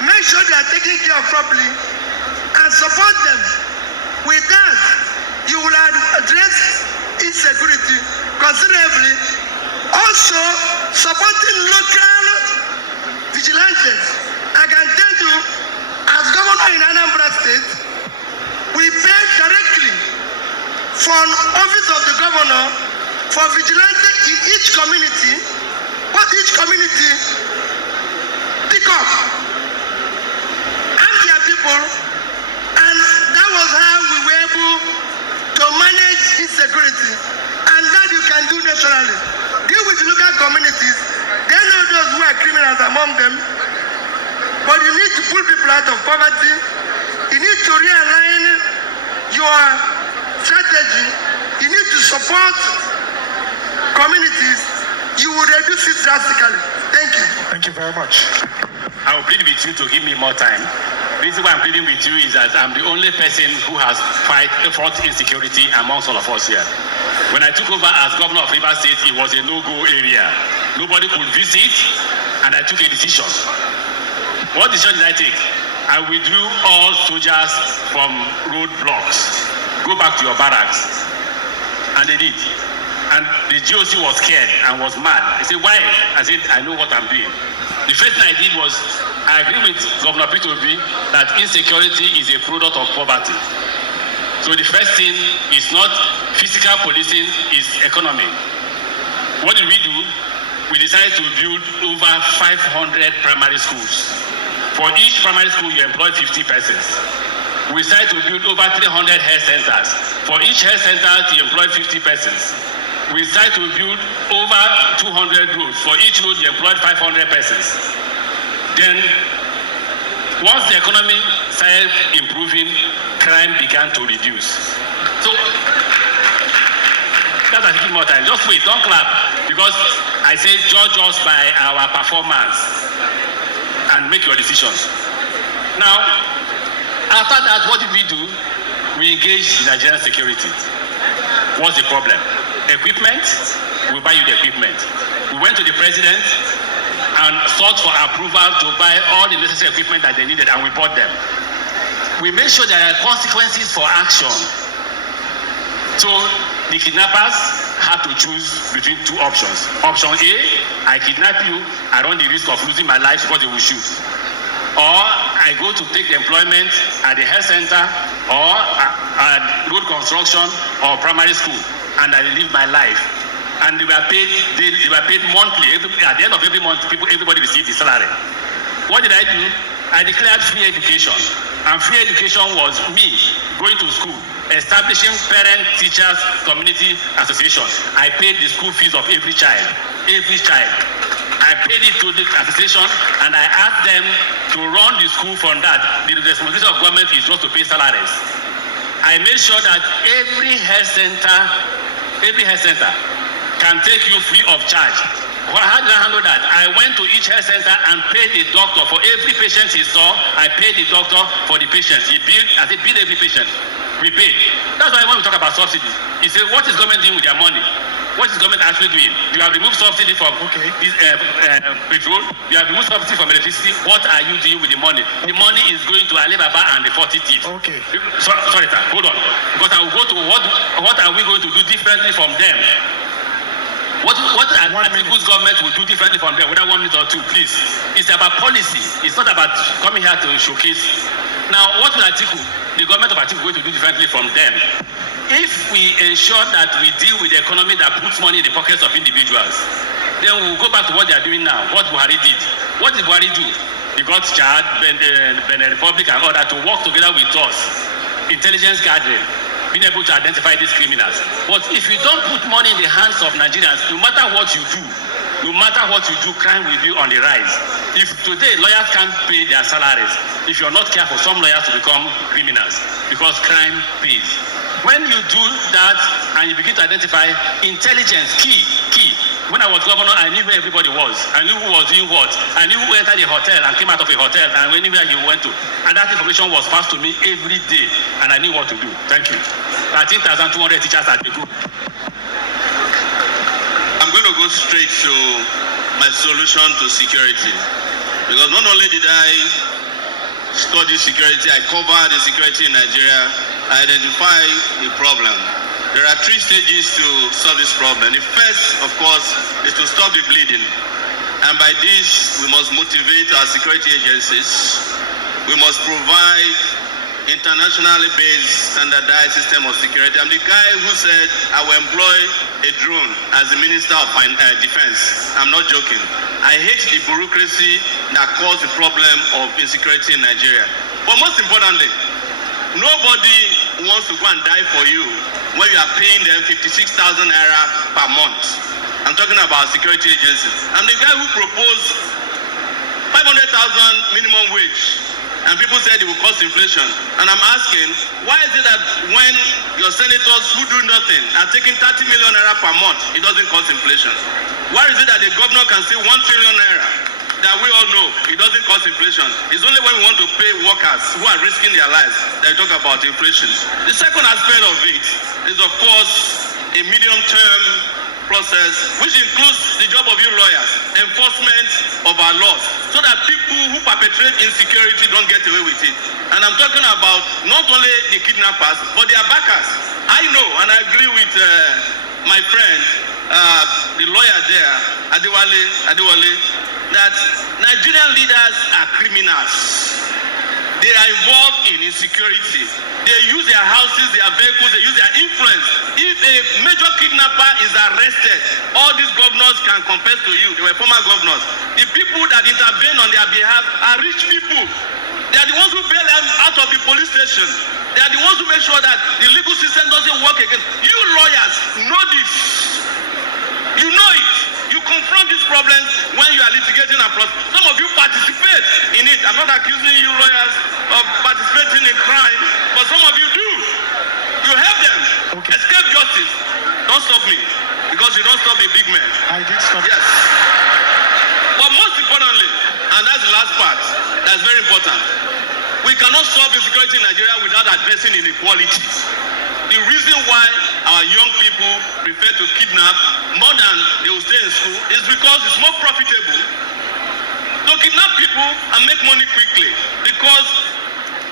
make sure they are taken care of properly, and support them. With that, you will address insecurity considerably. Also, supporting local vigilantes. I can tell you, as governor in Anambra State, we pay directly from office of the governor for vigilante in each community, what each community pick up and their people, and that was how we were able to manage insecurity, and that you can do nationally. Deal with local communities, they know those who are criminals among them, but you need to pull people out of poverty. You need to realign your strategy. You need to support communities. You will reduce it drastically. Thank you. Thank you very much. I will plead with you to give me more time. The reason why I'm pleading with you is that I'm the only person who has fought insecurity amongst all of us here. When I took over as governor of Rivers State, it was a no-go area. Nobody could visit, and I took a decision. What decision did I take? I withdrew all soldiers from roadblocks. Go back to your barracks. And they did. And the GOC was scared and was mad. He said, why? I said, I know what I'm doing. The first thing I did was, I agree with Governor Peter Obi that insecurity is a product of poverty. So the first thing is not physical policing, is economy. What did we do? We decided to build over 500 primary schools. For each primary school, you employ 50 persons. We decided to build over 300 health centers. For each health center, you employ 50 persons. We decided to build over 200 roads. For each road, you employed 500 persons. Then, once the economy started improving, crime began to reduce. So, that's a little more time. Just wait, don't clap. Because I say judge us by our performance and make your decisions. Now, after that, what did we do? We engaged Nigerian security. What's the problem? Equipment, we buy you the equipment. We went to the president and sought for approval to buy all the necessary equipment that they needed, and we bought them. We made sure there are consequences for action. So the kidnappers had to choose between two options. Option A, I kidnap you, I run the risk of losing my life because they will shoot. Or I go to take employment at the health center or at road construction or primary school, and I live my life. And they were paid monthly. At the end of every month, everybody received the salary. What did I do? I declared free education. And free education was me going to school, establishing parent teachers community association. I paid the school fees of every child. I paid it to the association, and I asked them to run the school from that. The responsibility of government is just to pay salaries. I made sure that every health center can take you free of charge. How did I handle that? I went to each health center and paid the doctor for every patient he saw. I paid the doctor for the patient. He billed every patient. We paid. That's why when we talk about subsidies, he said, what is government doing with their money? What is government actually doing? You have removed subsidy from petrol. You have removed subsidy from electricity. What are you doing with the money? The money is going to Alibaba and the 40 thieves. Okay. Sorry, sir. Hold on. Because I will go to what are we going to do differently from them? What Atiku's government will do differently from them? Without 1 minute or two, please. It's about policy. It's not about coming here to showcase. Now, what will the government of Atiku going to do differently from them? If we ensure that we deal with the economy that puts money in the pockets of individuals, then we'll go back to what they are doing now, what Buhari did. What did Buhari do? He got Chad, Benin Republic and others to work together with us, intelligence gathering, being able to identify these criminals. But if you don't put money in the hands of Nigerians, no matter what you do, crime will be on the rise. If today lawyers can't pay their salaries, if you're not careful, some lawyers will become criminals because crime pays. When you do that and you begin to identify intelligence, key. When I was governor, I knew where everybody was. I knew who was doing what. I knew who entered a hotel and came out of a hotel and anywhere he went to. And that information was passed to me every day and I knew what to do. Thank you. 13,200 teachers at the group. I'm going to go straight to my solution to security. Because not only did I study security, I covered the security in Nigeria, I identify the problem. There are 3 stages to solve this problem. The first, of course, is to stop the bleeding. And by this, we must motivate our security agencies. We must provide internationally based standardized system of security. I'm the guy who said I will employ a drone as the Minister of Defense. I'm not joking. I hate the bureaucracy that caused the problem of insecurity in Nigeria. But most importantly, nobody wants to go and die for you when you are paying them 56,000 naira per month. I'm talking about security agencies. I'm the guy who proposed 500,000 minimum wage. And people said it will cause inflation. And I'm asking, why is it that when your senators who do nothing are taking 30 million naira per month, it doesn't cause inflation? Why is it that the governor can say 1 trillion naira that we all know it doesn't cause inflation? It's only when we want to pay workers who are risking their lives that we talk about inflation. The second aspect of it is, of course, a medium-term process, which includes the job of you lawyers, enforcement of our laws, so that people who perpetrate insecurity don't get away with it. And I'm talking about not only the kidnappers, but their backers. I know, and I agree with my friend, the lawyer there, Adewale, that Nigerian leaders are criminals. They are involved in insecurity. They use their houses, their vehicles, they use their influence. If a major kidnapper is arrested, all these governors can confess to you, they were former governors. The people that intervene on their behalf are rich people. They are the ones who bail them out of the police station. They are the ones who make sure that the legal system doesn't work against. You lawyers know this. You know it. You confront these problems when you are litigating and prosecuting. Some of you participate in it. I'm not accusing you lawyers of participating in crime, but some of you do. You help them escape justice. Don't stop me, because you don't stop a big man. I did stop. Yes. But most importantly, and that's the last part, that's very important, we cannot solve insecurity in Nigeria without addressing inequalities. The reason why our young people prefer to kidnap more than they will stay in school is because it's more profitable to kidnap people and make money quickly, because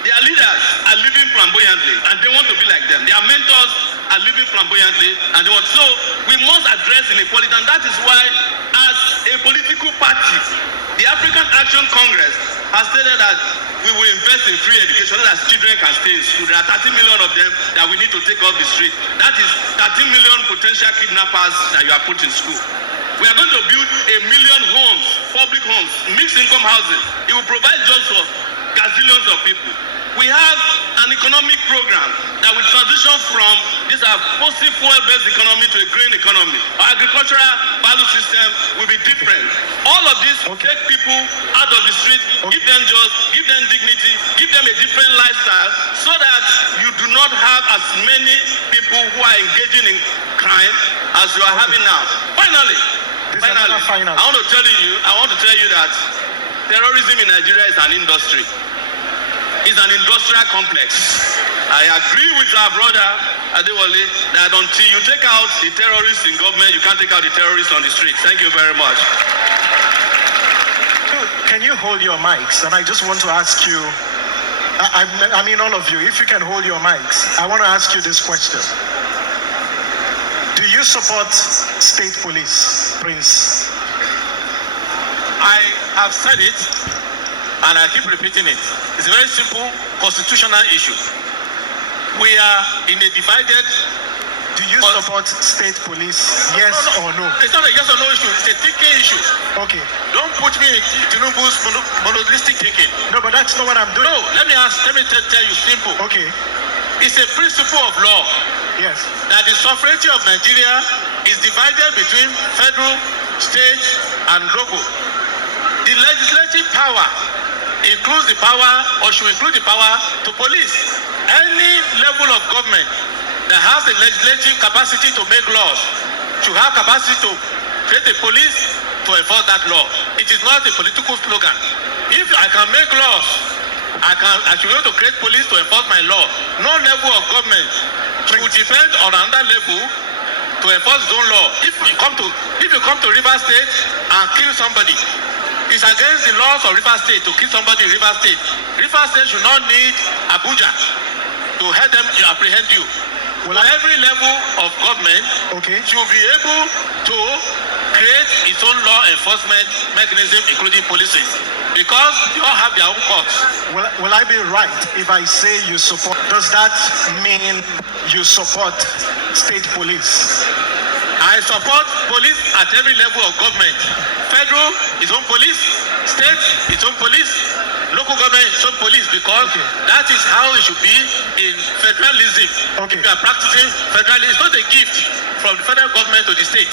their leaders are living flamboyantly and they want to be like them. Their mentors are living flamboyantly, and they want. So we must address inequality, and that is why, as a political party, the African Action Congress has stated that we will invest in free education so that children can stay in school. There are 30 million of them that we need to take off the street. That is 13 million potential kidnappers that you are put in school. We are going to build 1 million homes, public homes, mixed income housing. It will provide jobs for gazillions of people. We have an economic program that will transition from this fossil fuel-based economy to a green economy. Our agricultural value system will be different. All of this will take people out of the street, give them jobs, give them dignity, give them a different lifestyle, so that you do not have as many people who are engaging in crime as you are having now. Finally, I want to tell you that terrorism in Nigeria is an industry. It's an industrial complex. I agree with our brother Adewale that until you take out the terrorists in government, you can't take out the terrorists on the street. Thank you very much. Can you hold your mics? And I just want to ask you, I mean all of you, if you can hold your mics, I want to ask you this question. Do you support state police, Prince? I have said it, and I keep repeating it. It's a very simple constitutional issue. We are in a divided. Do you support state police? Yes or no? It's not a yes or no issue. It's a thinking issue. Okay. Don't put me in Tinubu's monolistic thinking. No, but that's not what I'm doing. No, let me tell you simple. Okay. It's a principle of law. Yes. That the sovereignty of Nigeria is divided between federal, state, and local. The legislative power includes the power, or should include the power, to police. Any level of government that has the legislative capacity to make laws should have capacity to create a police to enforce that law. It is not a political slogan. If I can make laws, I should be able to create police to enforce my law. No level of government should depend on another level to enforce its own law. If you come to River State and kill somebody, it's against the laws of River State to kill somebody in River State. River State should not need Abuja to help them apprehend you. Well, every level of government should be able to create its own law enforcement mechanism, including policies, because they all have their own courts. Will I be right if I say you support? Does that mean you support state police? I support police at every level of government. Federal, its own police. State, its own police. Local government, its own police, because that is how it should be in federalism. If you are practicing federalism, it's not a gift from the federal government to the state.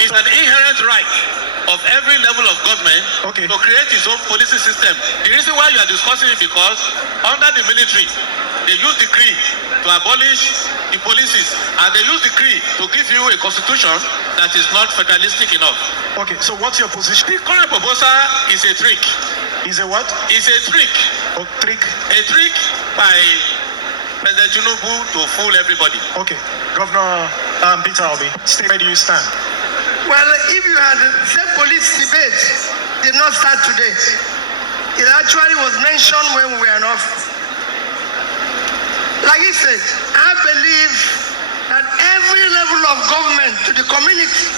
It's an inherent right of every level of government to create its own policy system. The reason why you are discussing it because under the military, they use decree to abolish the policies, and they use decree to give you a constitution that is not federalistic enough. Okay, so what's your position? The current proposal is a trick. Is a what? It's a trick. A trick? A trick by President Tinubu to fool everybody. Okay, Governor Peter Obi, where do you stand? Well, if you had said police debate did not start today, it actually was mentioned when we were in office. Like he said, I believe that every level of government to the community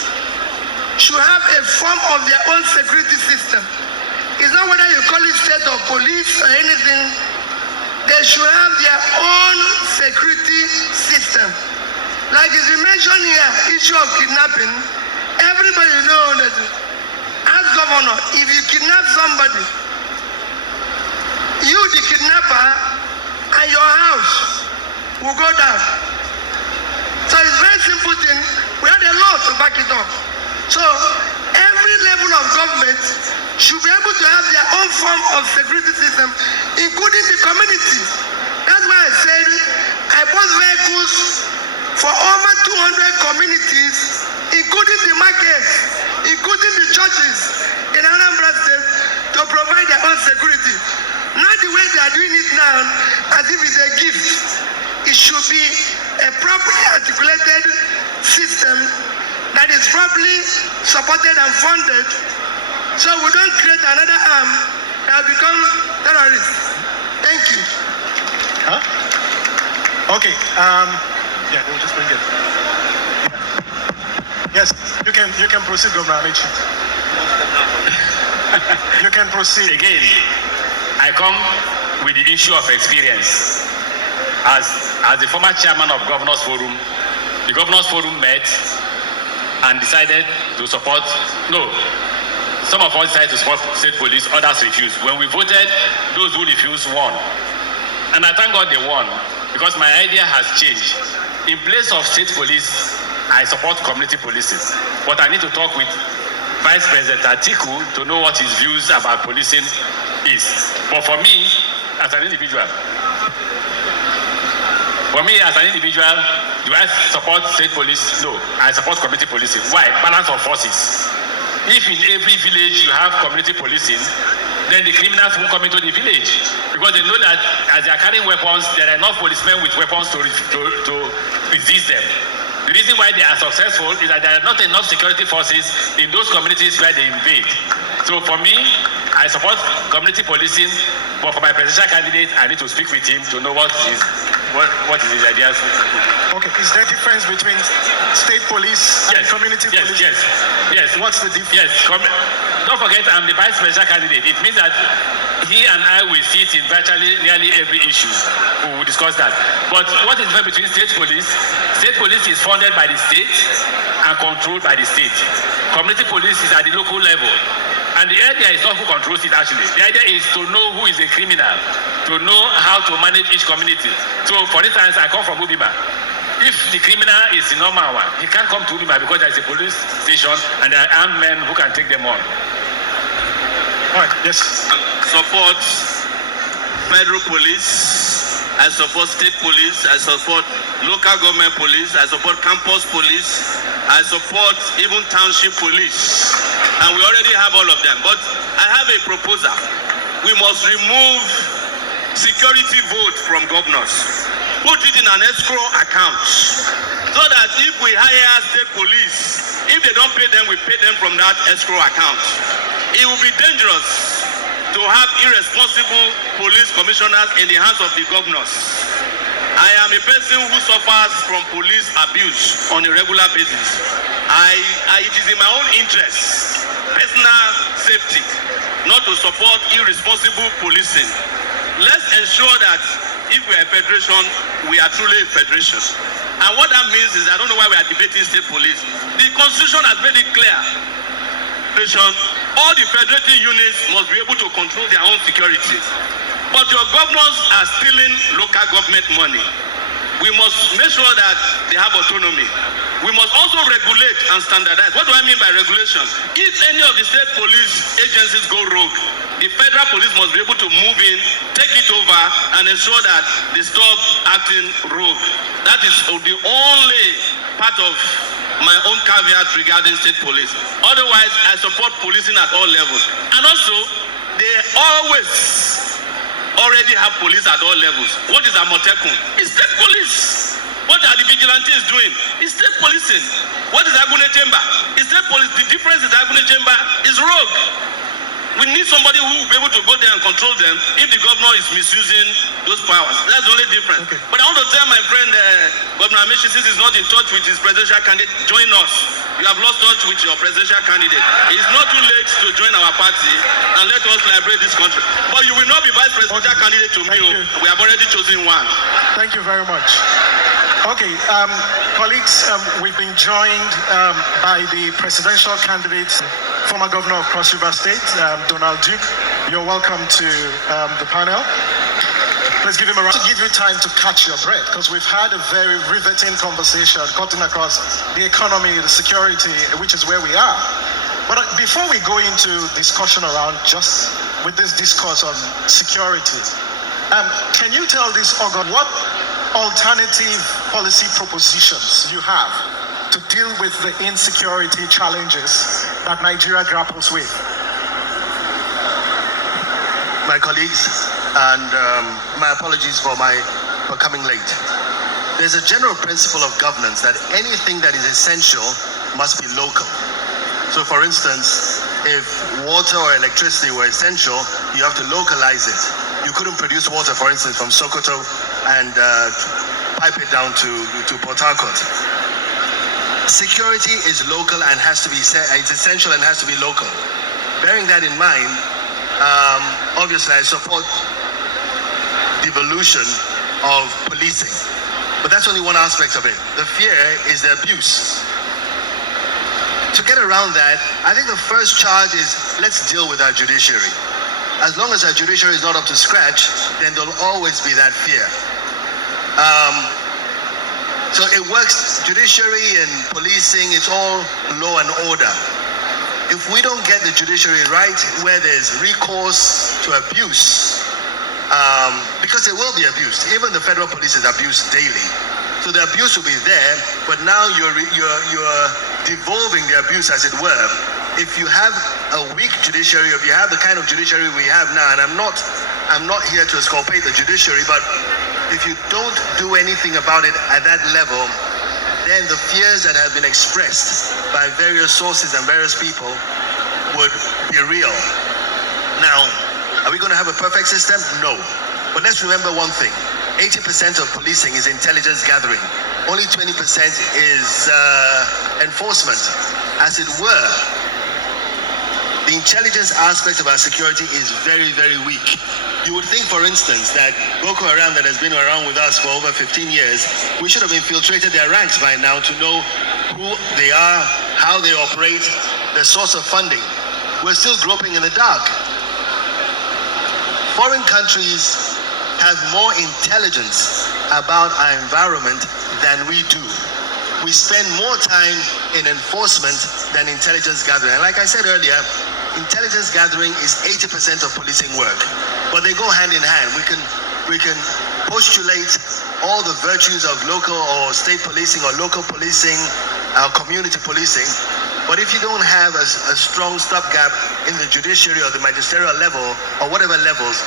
should have a form of their own security system. It's not whether you call it state or police or anything. They should have their own security system. Like as you mentioned here, issue of kidnapping, everybody knows that as governor, if you kidnap somebody, you the kidnapper and your house will go down. So it's a very simple thing. We have the law to back it up. So every level of government should be able to have their own form of security system, including the community. That's why I said I bought vehicles for over 200 communities, including the markets, including the churches in Anambra State, to provide their own security. Not the way they are doing it now, as if it's a gift. It should be a properly articulated system that is properly supported and funded, so we don't create another arm that will become terrorists. Thank you. Okay. Yeah, they will just bring it. Yes, you can proceed, Governor Amici. You can proceed. Again, I come with the issue of experience. As the former chairman of Governors Forum, the Governors Forum met and decided to support, some of us decided to support state police, others refused. When we voted, those who refused won. And I thank God they won, because my idea has changed. In place of state police, I support community policing. But I need to talk with Vice President Atiku to know what his views about policing is. But for me, as an individual, do I support state police? No, I support community policing. Why? Balance of forces. If in every village you have community policing, then the criminals won't come into the village, because they know that as they are carrying weapons, there are enough policemen with weapons to resist them. The reason why they are successful is that there are not enough security forces in those communities where they invade. So for me, I support community policing, but for my presidential candidate, I need to speak with him to know what is his ideas. Okay, is there a difference between state police and community police? Yes. What's the difference? Yes. Don't forget, I'm the vice presidential candidate. It means that he and I will sit in virtually nearly every issue. We will discuss that. But what is the difference between state police? State police is funded by the state and controlled by the state. Community police is at the local level. And the idea is not who controls it actually. The idea is to know who is a criminal, to know how to manage each community. So for instance, I come from Ubima. If the criminal is in normal one, he can't come to Ubima because there is a police station and there are armed men who can take them on. All right, yes. Support federal police, I support state police, I support local government police, I support campus police, I support even township police. And we already have all of them. But I have a proposal. We must remove security vote from governors. Put it in an escrow account, so that if we hire state police, if they don't pay them, we pay them from that escrow account. It will be dangerous to have irresponsible police commissioners in the hands of the governors. I am a person who suffers from police abuse on a regular basis. It is in my own interest, personal safety, not to support irresponsible policing. Let's ensure that if we are a federation, we are truly a federation. And what that means is, I don't know why we are debating state police. The Constitution has made it clear. All the federating units must be able to control their own security. But your governors are stealing local government money. We must make sure that they have autonomy. We must also regulate and standardize. What do I mean by regulation? If any of the state police agencies go rogue, the federal police must be able to move in, take it over, and ensure that they stop acting rogue. That is the only part of my own caveat regarding state police. Otherwise, I support policing at all levels. And also, they already have police at all levels. What is Amotekun? It's state police. What are the vigilantes doing? It's state policing. What is Agune Chamber? It's state police. The difference is Agune Chamber is rogue. We need somebody who will be able to go there and control them if the governor is misusing those powers. That's the only difference. Okay. But I want to tell my friend, Governor Amici, since he's not in touch with his presidential candidate, join us. You have lost touch with your presidential candidate. It's not too late to join our party and let us liberate this country. But you will not be vice presidential candidate to me. We have already chosen one. Thank you very much. Okay, colleagues, we've been joined by the presidential candidate, former governor of Cross River State, Donald Duke. You're welcome to the panel. Let's give him a round to give you time to catch your breath, because we've had a very riveting conversation cutting across the economy, the security, which is where we are. But before we go into discussion around just with this discourse on security, can you tell this organ what alternative policy propositions you have to deal with the insecurity challenges that Nigeria grapples with? My colleagues, and my apologies for coming late. There's a general principle of governance that anything that is essential must be local. So for instance, if water or electricity were essential, you have to localize it. You couldn't produce water, for instance, from Sokoto and pipe it down to Port Harcourt. Security is local and has to be, it's essential and has to be local. Bearing that in mind, obviously I support devolution of policing, but that's only one aspect of it. The fear is the abuse. To get around that, I think the first charge is let's deal with our judiciary. As long as our judiciary is not up to scratch, then there'll always be that fear. So it works, judiciary and policing, it's all law and order. If we don't get the judiciary right, where there's recourse to abuse, because there will be abuse. Even the federal police is abused daily. So the abuse will be there, but now you're devolving the abuse, as it were. If you have a weak judiciary, if you have the kind of judiciary we have now, and I'm not here to exculpate the judiciary, but if you don't do anything about it at that level, then the fears that have been expressed by various sources and various people would be real. Now, are we going to have a perfect system? No. But let's remember one thing. 80% of policing is intelligence gathering. Only 20% is enforcement. As it were, the intelligence aspect of our security is very, very weak. You would think, for instance, that Boko Haram, that has been around with us for over 15 years, we should have infiltrated their ranks by now to know who they are, how they operate, their source of funding. We're still groping in the dark. Foreign countries have more intelligence about our environment than we do. We spend more time in enforcement than intelligence gathering. And like I said earlier, intelligence gathering is 80% of policing work, but they go hand in hand. We can postulate all the virtues of local or state policing or local policing, community policing, but if you don't have a strong stopgap in the judiciary or the magisterial level or whatever levels,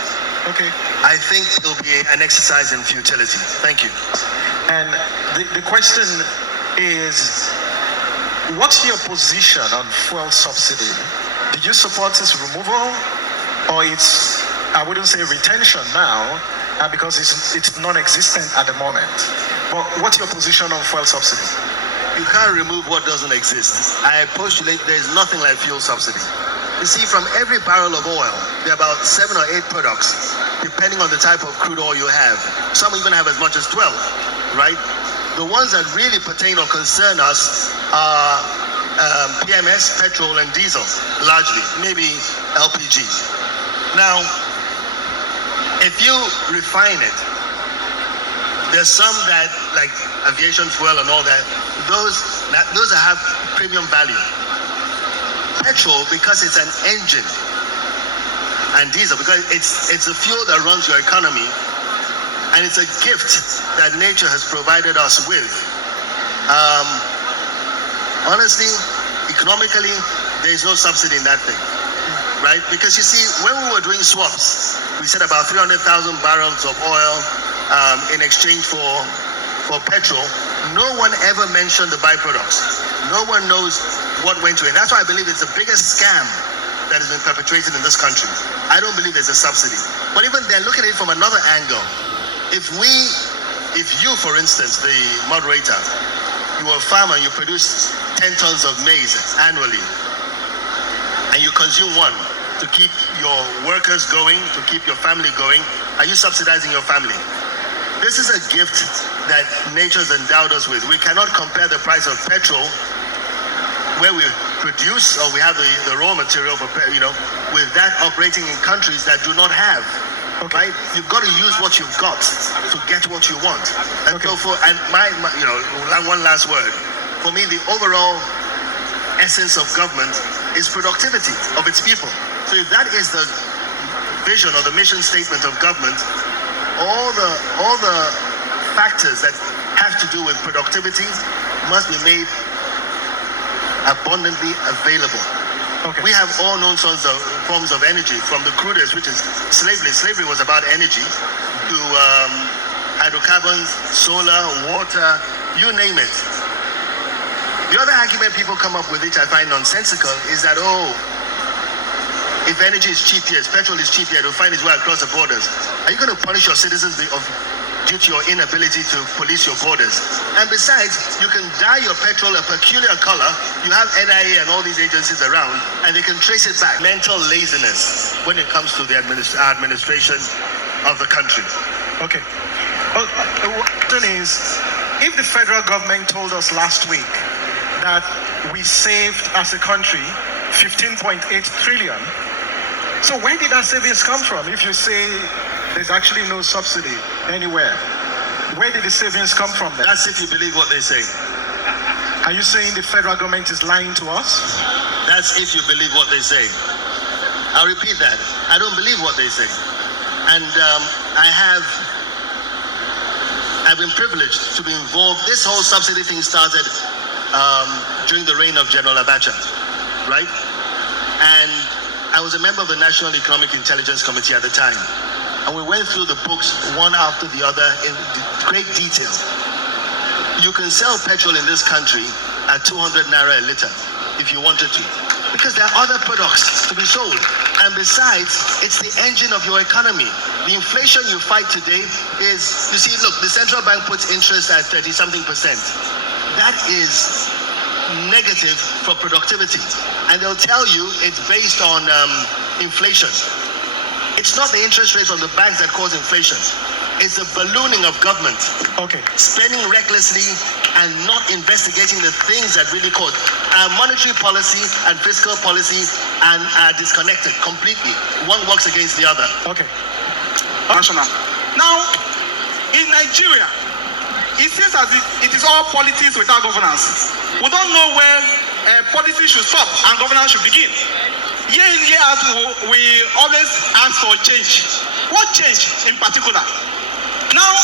Okay. I think it'll be an exercise in futility. Thank you. And the question is, what's your position on fuel subsidy? Did you support its removal, or its, I wouldn't say retention now, because it's non-existent at the moment? But what's your position on fuel subsidy? You can't remove what doesn't exist. I postulate there's nothing like fuel subsidy. You see, from every barrel of oil, there are about 7 or 8 products, depending on the type of crude oil you have. Some even have as much as 12, right? The ones that really pertain or concern us are PMS, petrol, and diesel, largely, maybe LPG. Now, if you refine it, there's some that, like aviation fuel and all that, those that have premium value. Petrol, because it's an engine, and diesel, because it's a fuel that runs your economy, and it's a gift that nature has provided us with. Honestly, economically, there is no subsidy in that thing, right? Because you see, when we were doing swaps, we said about 300,000 barrels of oil in exchange for petrol. No one ever mentioned the byproducts. No one knows what went to it. That's why I believe it's the biggest scam that has been perpetrated in this country. I don't believe there's a subsidy. But even then, look at it from another angle. If you, for instance, the moderator, you are a farmer, you produce 10 tons of maize annually, and you consume one to keep your workers going, to keep your family going, are you subsidizing your family? This is a gift that nature's endowed us with. We cannot compare the price of petrol, where we produce or we have the raw material for, with that operating in countries that do not have. Okay. Right? You've got to use what you've got to get what you want. And okay. So my one last word. For me, the overall essence of government is productivity of its people. So if that is the vision or the mission statement of government, all the factors that have to do with productivity must be made abundantly available. Okay. We have all known forms of energy, from the crudest, which is slavery. Slavery was about energy, to hydrocarbons, solar, water, you name it. The other argument people come up with, which I find nonsensical, is that, if energy is cheap here, if petrol is cheap here, to find its way across the borders, are you going to punish your citizens due to your inability to police your borders? And besides, you can dye your petrol a peculiar color. You have NIA and all these agencies around, and they can trace it back. Mental laziness when it comes to the administration of the country. Okay. The question is, if the federal government told us last week that we saved as a country 15.8 trillion, so where did that savings come from? If you say there's actually no subsidy anywhere, where did the savings come from then? That's if you believe what they say. Are you saying the federal government is lying to us? That's if you believe what they say. I'll repeat that. I don't believe what they say. And I've been privileged to be involved. This whole subsidy thing started during the reign of General Abacha, right? And I was a member of the National Economic Intelligence Committee at the time. And we went through the books one after the other in great detail. You can sell petrol in this country at 200 naira a liter if you wanted to, because there are other products to be sold. And besides, it's the engine of your economy. The inflation you fight today is, you see, look, the central bank puts interest at 30-something%. That is negative for productivity. And they'll tell you it's based on inflation. It's not the interest rates on the banks that cause inflation. It's the ballooning of government. Okay. Spending recklessly and not investigating the things that really cause. Monetary policy and fiscal policy are disconnected completely. One works against the other. Okay. National. Now, in Nigeria, it seems as if it is all politics without governance. We don't know where policy should stop and governance should begin. Year in, year out, we always ask for change. What change in particular? Now,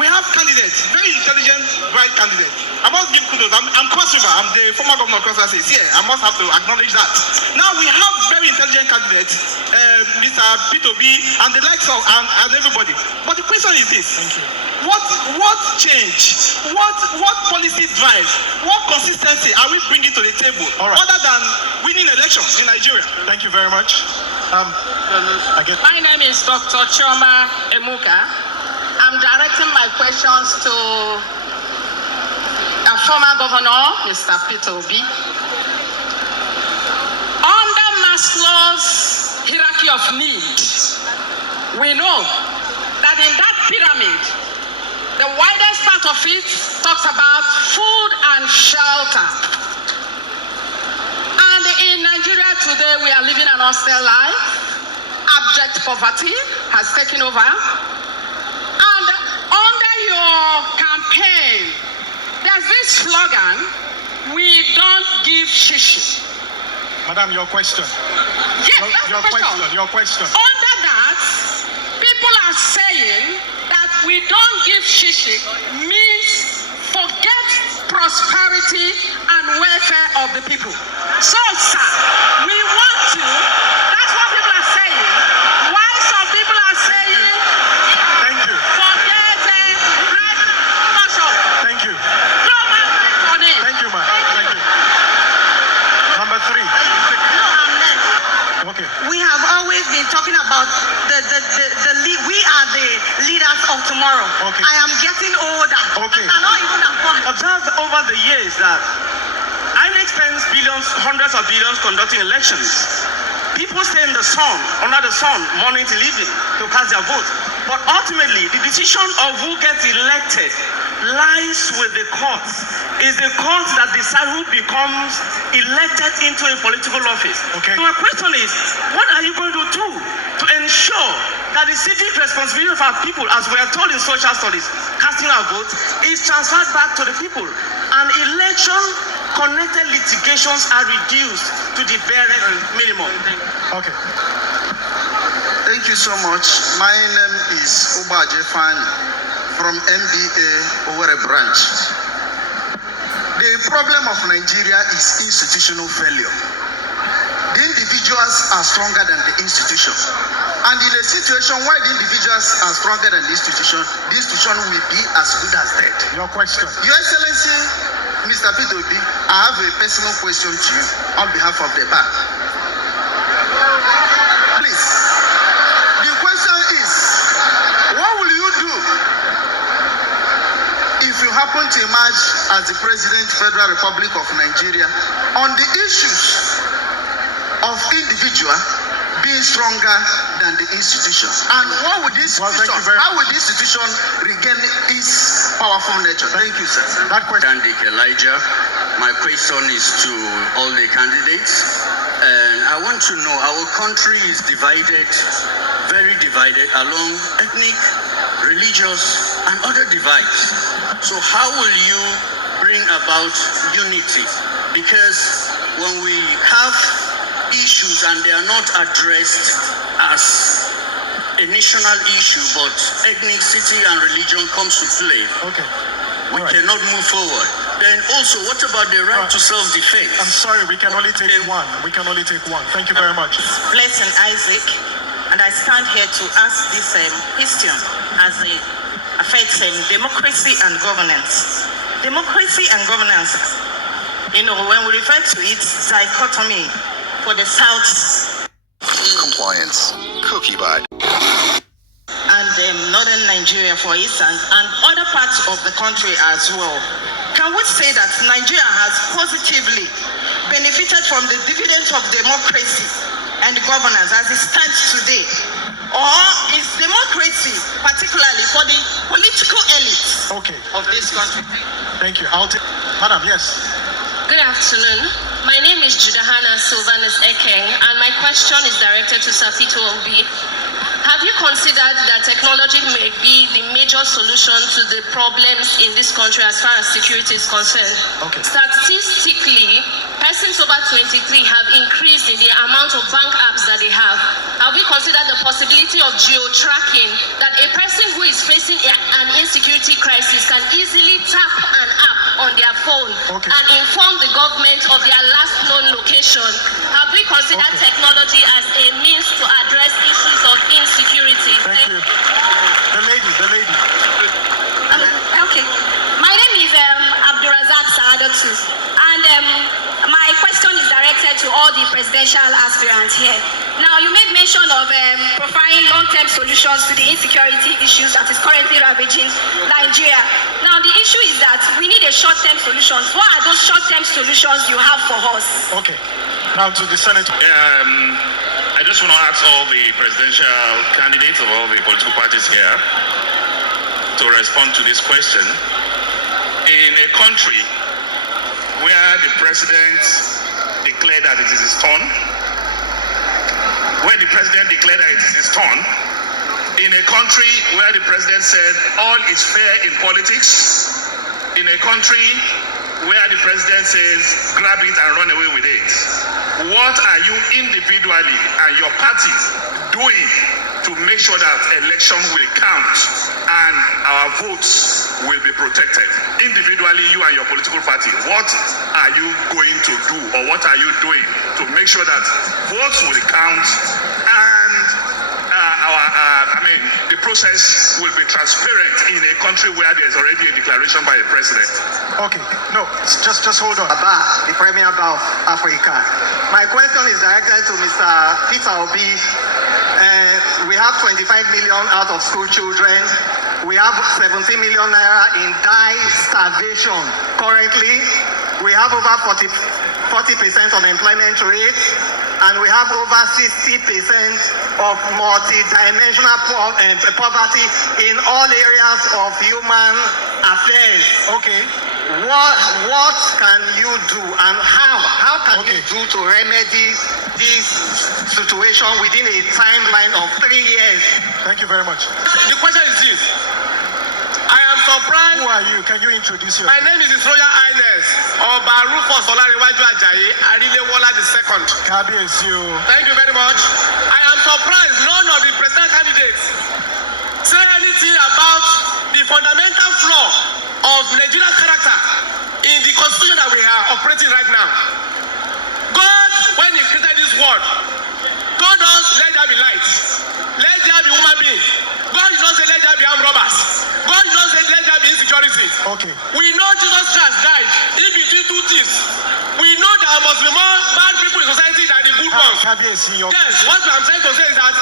we have candidates, very intelligent, bright candidates. I must give kudos. I'm Cross River. I'm the former governor of Cross River. Yeah, I must have to acknowledge that. Now, we have very intelligent candidates, Mr. P2B and the likes of, and everybody. But the question is this. Thank you. What change, what policy drive, what consistency are we bringing to the table, other than winning elections in Nigeria? Thank you very much. My name is Dr. Chioma Emuka. I'm directing my questions to our former governor, Mr. Peter Obi. Under Maslow's hierarchy of need, we know that in that pyramid, the widest part of it talks about food and shelter. And in Nigeria today, we are living an austere life. Abject poverty has taken over. And under your campaign, there's this slogan, we don't give shishi. Madam, your question. Yes, your question. Under that, people are saying that we don't give shishi means forget prosperity and welfare of the people. So, sir, we want to, that's what people are saying. Why some people are saying, Thank you. forget Thank you. money. Thank you, ma'am. Thank you. Number 3. Okay. We have always been talking about we are the leaders of tomorrow. Okay. I am getting older. Okay. I cannot even afford. Observed over the years that INEC spends billions, hundreds of billions conducting elections. People stay in the sun, under the sun, morning till evening to cast their vote. But ultimately, the decision of who gets elected lies with the courts. It's the courts that decide who becomes elected into a political office. Okay. So my question is, what are you going to do to ensure that the civic responsibility of our people, as we are told in social studies, casting our vote, is transferred back to the people, and election-connected litigations are reduced to the bare minimum? Okay. Thank you so much. My name is Obaje Fani from MBA Owerri branch. The problem of Nigeria is institutional failure. The individuals are stronger than the institution. And in a situation where the individuals are stronger than the institution will be as good as dead. Your question. Your Excellency, Mr. P2B, I have a personal question to you on behalf of the bar. happen to emerge as the President, Federal Republic of Nigeria, on the issues of individual being stronger than the institution, and what would this institution, how would this institution regain its powerful nature? Thank you, sir. That question, Elijah. My question is to all the candidates, and I want to know, our country is divided, very divided along ethnic, religious, and other divides. So how will you bring about unity? Because when we have issues and they are not addressed as a national issue, but ethnicity and religion comes to play, we cannot move forward. Then also, what about the right to self-defense? I'm sorry, we can only take one. We can only take one. Thank you very much. Blessing Isaac, and I stand here to ask this question as it affects democracy and governance. Democracy and governance, you know, when we refer to its dichotomy for the South Compliance. Cookie bite. and northern Nigeria, for instance, and other parts of the country as well, can we say that Nigeria has positively benefited from the dividends of democracy and governance as it stands today? Or is democracy particularly for the political elites of this country? Thank you. I'll take Madam, yes. Good afternoon. My name is Judahana Sylvanus Ekeng, and my question is directed to Sir Peter Obi. Have you considered that technology may be the major solution to the problems in this country as far as security is concerned? Statistically, persons over 23 have increased in the amount of bank apps that they have. Have we considered the possibility of geo-tracking, that a person who is facing an insecurity crisis can easily tap an app on their phone and inform the government of their last known location? Have we considered technology as a means to address issues of insecurity? Thank you. The lady. Okay. My name is Abdurazak Saadatu, and my question is directed to all the presidential aspirants here. Now, you made mention of providing long-term solutions to the insecurity issues that is currently ravaging Nigeria. Now, the issue is that we need a short-term solution. What are those short-term solutions you have for us? Okay. Now to the Senate. I just want to ask all the presidential candidates of all the political parties here to respond to this question. In a country where the president declared that it is his turn, in a country where the president said all is fair in politics, in a country where the president says grab it and run away with it, what are you individually and your party doing to make sure that election will count and our votes will be protected? Individually, you and your political party, what are you going to do, or what are you doing to make sure that votes will count and the process will be transparent in a country where there's already a declaration by a president? Okay, no, just hold on. Abba, the Premier of Africa. My question is directed to Mr. Peter Obi. We have 25 million out of school children. We have 17 million naira in starvation currently. We have over 40% unemployment rate, and we have over 60% of multi-dimensional poverty in all areas of human affairs. Okay. What can you do, and how can you do to remedy this situation within a timeline of 3 years? Thank you very much. The question is this. I am surprised. Who are you? Can you introduce yourself? My name is His Royal Highness Oba Rufus Olariwaju Ajayi Arilewola II. Kábíyèsí o. Thank you very much. I am surprised none of the president candidates say anything about the fundamental flaw of Nigerian character in the constitution that we are operating right now. God, when He created this world, told us, let there be light, let there be human being. God did not say let there be armed robbers. God did not say let there be insecurity. Okay. We know Jesus Christ died in between two things. We know there must be more bad people in society than the good ones. Kábíyèsí o. Yes, what I'm trying to say is that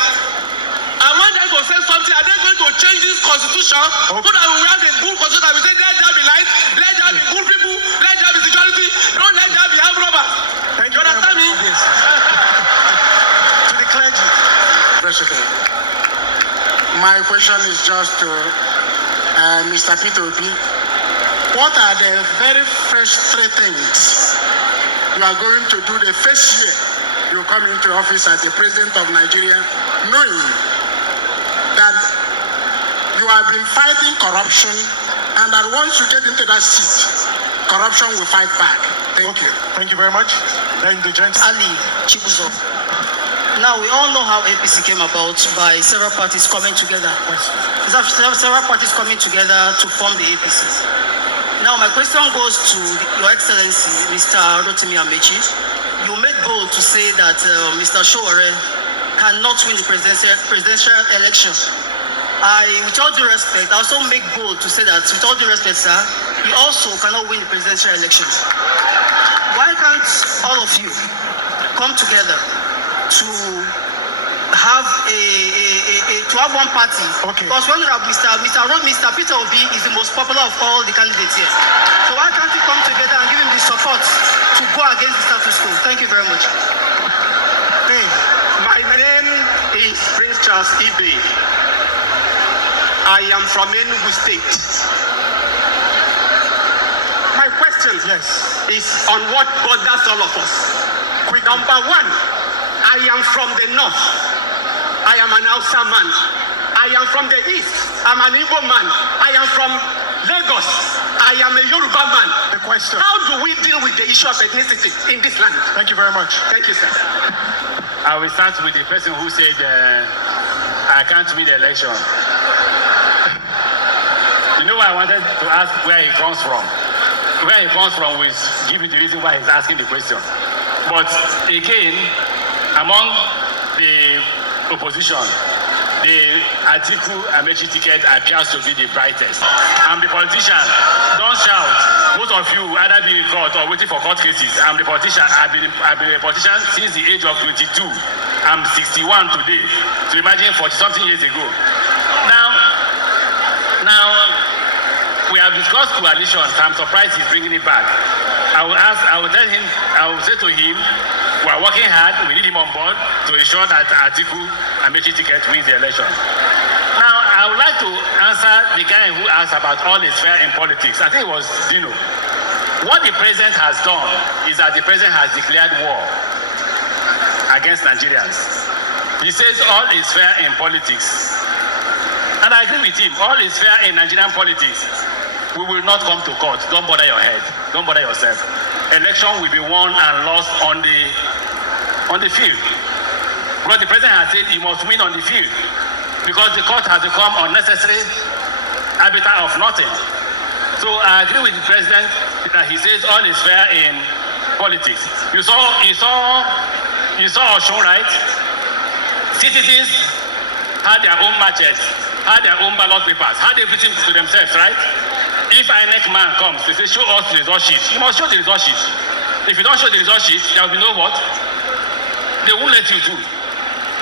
I want them to say something? Are they going to change this constitution so that we have a good constitution that we say let there be light, let there be good people, let there be security, don't let there be armed robbers? Thank you. Understand me? To the clergy. President, my question is just to Mr. Peter Obi. What are the very first three things you are going to do the first year you come into office as the President of Nigeria, knowing that you have been fighting corruption and that once you get into that seat, corruption will fight back? Thank you. Thank you very much. Then the gents. Ali Chibuzov. Now, we all know how APC came about by several parties coming together. Several parties coming together to form the APC. Now, my question goes to Your Excellency, Mr. Rotimi Amechi. You made bold to say that Mr. Showore cannot win the presidential election. With all due respect, I also make bold to say that, with all due respect, sir, he also cannot win the presidential elections. Why can't all of you come together to have one party? Okay. Because when Mr. Peter Obi is the most popular of all the candidates here. So why can't you come together and give him the support to go against the status quo? Thank you very much. Hey. My name is Prince Charles Ibe. I am from Enugu State. My question is on what borders all of us. Number one, I am from the north. I am an Hausa man. I am from the east. I'm an Igbo man. I am from Lagos. I am a Yoruba man. The question. How do we deal with the issue of ethnicity in this land? Thank you very much. Thank you, sir. I will start with the person who said, I can't win the election. You know why I wanted to ask where he comes from? Where he comes from will give you the reason why he's asking the question. But again, among the opposition, the Atiku Amechi ticket appears to be the brightest. I'm the politician. Don't shout. Most of you either be in court or waiting for court cases. I'm the politician. I've been a politician since the age of 22. I'm 61 today. So imagine 40-something years ago. Now, we have discussed coalitions. I'm surprised he's bringing it back. I will say to him, we are working hard. We need him on board to ensure that Atiku Amechi ticket wins the election. Now, I would like to answer the guy who asked about all is fair in politics. I think it was Dino. What the president has done is that the president has declared war against Nigerians. He says all is fair in politics. And I agree with him. All is fair in Nigerian politics. We will not come to court. Don't bother your head. Don't bother yourself. Election will be won and lost on the field. Because the president has said he must win on the field. Because the court has become unnecessary arbiter of nothing. So I agree with the president that he says all is fair in politics. You saw Oshun, right? Citizens had their own matches, had their own ballot papers, had everything to themselves, right? If INEC man comes, they say, show us the result sheet. You must show the result sheet. If you don't show the result sheet, there will be no what? They won't let you do.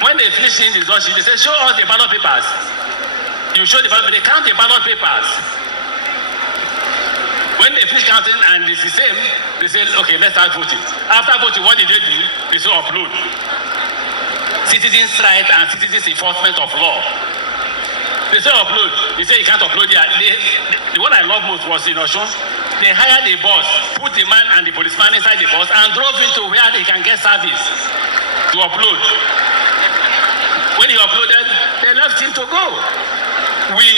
When they finish seeing the result sheet, they say, show us the ballot papers. You show the ballot papers, they count the ballot papers. When they finish counting and it's the same, they say, okay, let's start voting. After voting, what did they do? They say upload. Citizens' rights and citizens' enforcement of law. They say upload. They say you can't upload here. The one I love most was in Oshun. They hired a bus, put the man and the policeman inside the bus and drove into where they can get service to upload. When he uploaded, they left him to go. We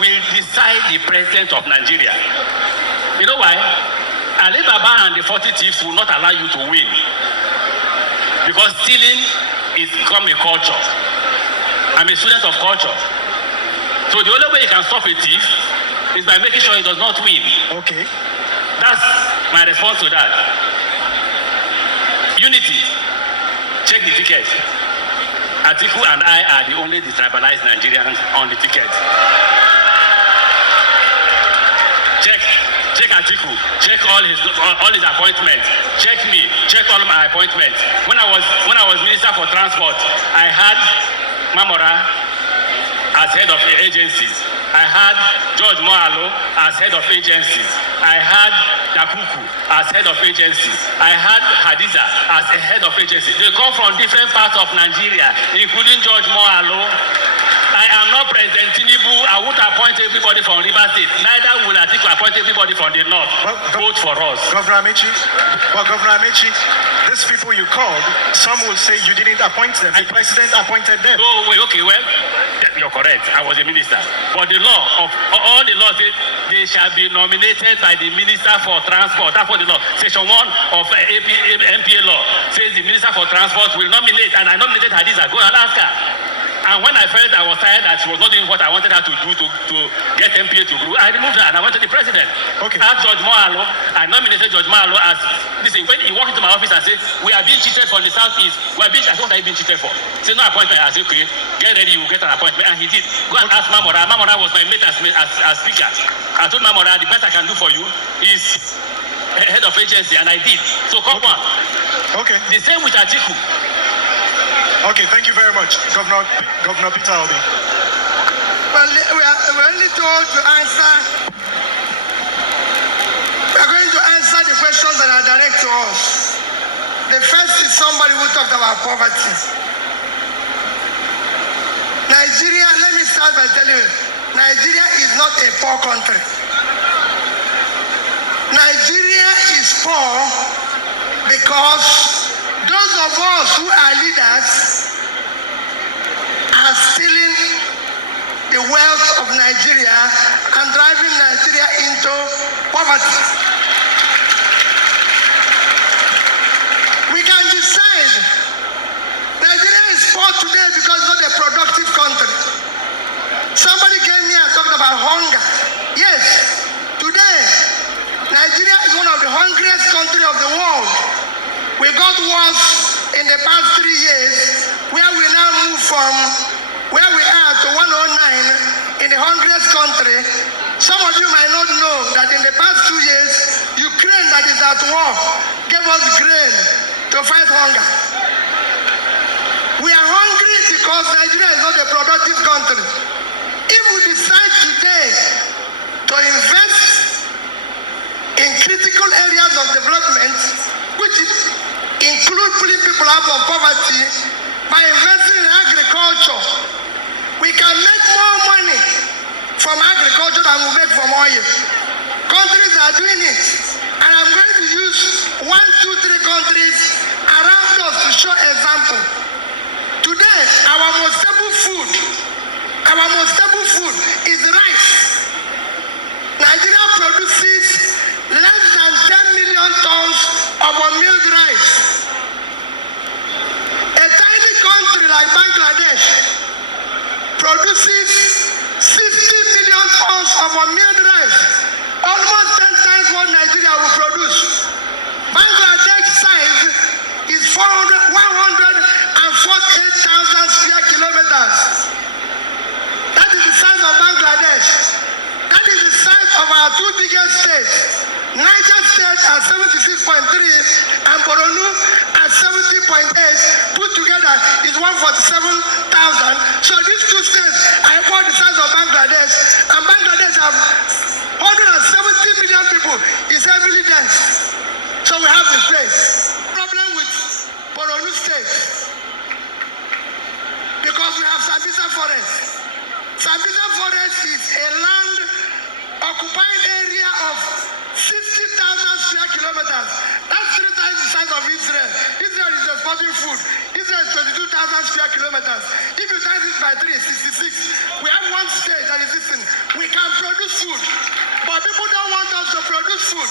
will decide the president of Nigeria. You know why? Ali Baba and the 40 thieves will not allow you to win. Because stealing is become a culture. I'm a student of culture. So the only way you can stop a thief is by making sure he does not win. Okay. That's my response to that. Unity. Check the ticket. Atiku and I are the only detribalized Nigerians on the ticket. Check Atiku. Check all his appointments. Check me. Check all my appointments. When I was Minister for Transport, I had Mamora, as head of agencies. I had George Moalo as head of agencies. I had Yakuku as head of agencies. I had Hadiza as a head of agency. They come from different parts of Nigeria, including George Moalo. I am not President Tinubu. I won't appoint everybody from River State. Neither will Atiku appoint everybody from the north. Vote for us. Governor Amici, these people you called, some will say you didn't appoint them. The president appointed them. Oh, wait, okay, well, you're correct. I was a minister. But the law of all the laws say they shall be nominated by the Minister for Transport. That's what the law. Section 1 of MPA law says the Minister for Transport will nominate, and I nominated Hadiza. Go and ask her. And when I felt I was tired that she was not doing what I wanted her to do to get MPA to grow, I removed her and I went to the president. Okay. Asked George Moalo, I nominated George Moalo as, listen, when he walked into my office and said, we are being cheated from the southeast, we are being, I said, what are you being cheated for? He said, no appointment. I said, okay, get ready, you will get an appointment. And he did. Go and ask Mamora. Mamora was my mate as speaker. I told Mamora, the best I can do for you is head of agency, and I did. So come on. Okay. The same with Atiku. Okay, thank you very much, Governor Peter Obi. Well, we're only told to answer. We are going to answer the questions that are direct to us. The first is somebody who talked about poverty. Nigeria, let me start by telling you, Nigeria is not a poor country. Nigeria is poor because those of us who are leaders are stealing the wealth of Nigeria and driving Nigeria into poverty. We can decide Nigeria is poor today because it's not a productive country. Somebody came here and talked about hunger. Yes, today Nigeria is one of the hungriest countries of the world. We got worse in the past 3 years, where we now move from where we are to 109 in the hungriest country. Some of you might not know that in the past 2 years, Ukraine that is at war gave us grain to fight hunger. We are hungry because Nigeria is not a productive country. If we decide today to invest in critical areas of development, which include pulling people out of poverty, by investing in agriculture, we can make more money from agriculture than we make from oil. Countries are doing it, and I'm going to use 1, 2, 3 countries around us to show example. Today, our most stable food is rice. Nigeria produces less than 10 million tons of milled rice. A tiny country like Bangladesh produces 60 million tons of milled rice, almost 10 times what Nigeria will produce. Bangladesh's size is 148,000 square kilometers. That is the size of Bangladesh. That is the size of our 2 biggest states. Niger State at 76.3 and Borno at 70.8 put together is 147,000. So these 2 states are about the size of Bangladesh, and Bangladesh have 170 million people. Is heavily dense. So we have the space. Problem with Borno State because we have Sambisa Forest. Sambisa Forest is a land occupying area of 60,000 square kilometers. That's 3 times the size of Israel. Israel is exporting food. Israel is 22,000 square kilometers. If you times it by 3, 66. We have one state that is listening. We can produce food, but people don't want us to produce food.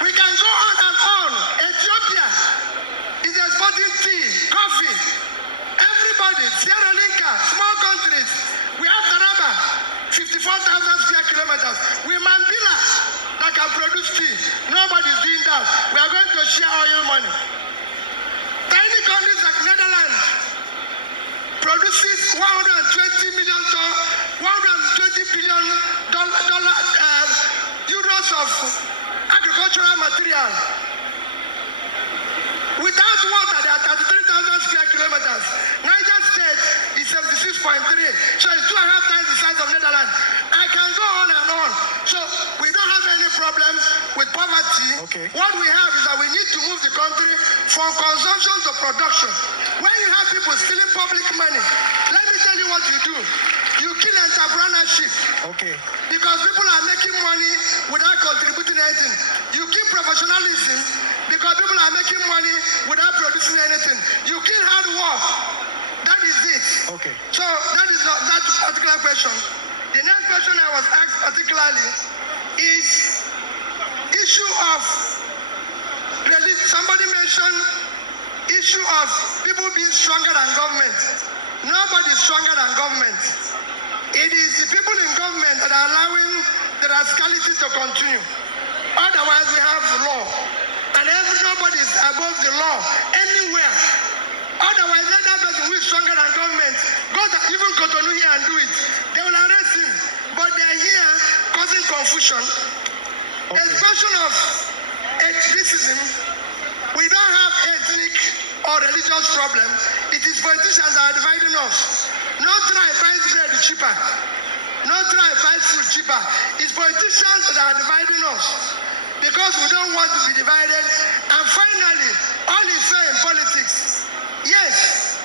We can go on and on. Ethiopia is exporting tea, coffee. Everybody, Sierra Leone, small countries. We have Taraba, 54,000 square kilometers. We Mambila that can produce tea. Nobody's doing that. We are going to share oil money. Tiny countries like Netherlands produces 120 billion euros of agricultural material. Without water, there are 33,000 square kilometers. Niger State is 76.3. So it's 2.5 times the size of Netherlands. I can go on and on. So we don't have any problem with poverty. Okay. What we have is that we need to move the country from consumption to production. When you have people stealing public money, let me tell you what you do. You kill entrepreneurship. Okay. Because people are making money without contributing anything. You kill professionalism because people are making money without producing anything. You kill hard work. That is it. Okay. So that is not that particular question. The next question I was asked particularly is issue of religion. Somebody mentioned issue of people being stronger than government. Nobody is stronger than government. It is the people in government that are allowing the rascality to continue. Otherwise, we have law, and nobody is above the law anywhere. Otherwise, let that person who is stronger than government even go to here and do it. They will arrest him, but they are here causing confusion. Okay. There's question of ethnicism. We don't have ethnic or religious problem. It is politicians that are dividing us. No tribe buys bread cheaper. No tribe buys food cheaper. It's politicians that are dividing us because we don't want to be divided. And finally, all is fair in politics. Yes,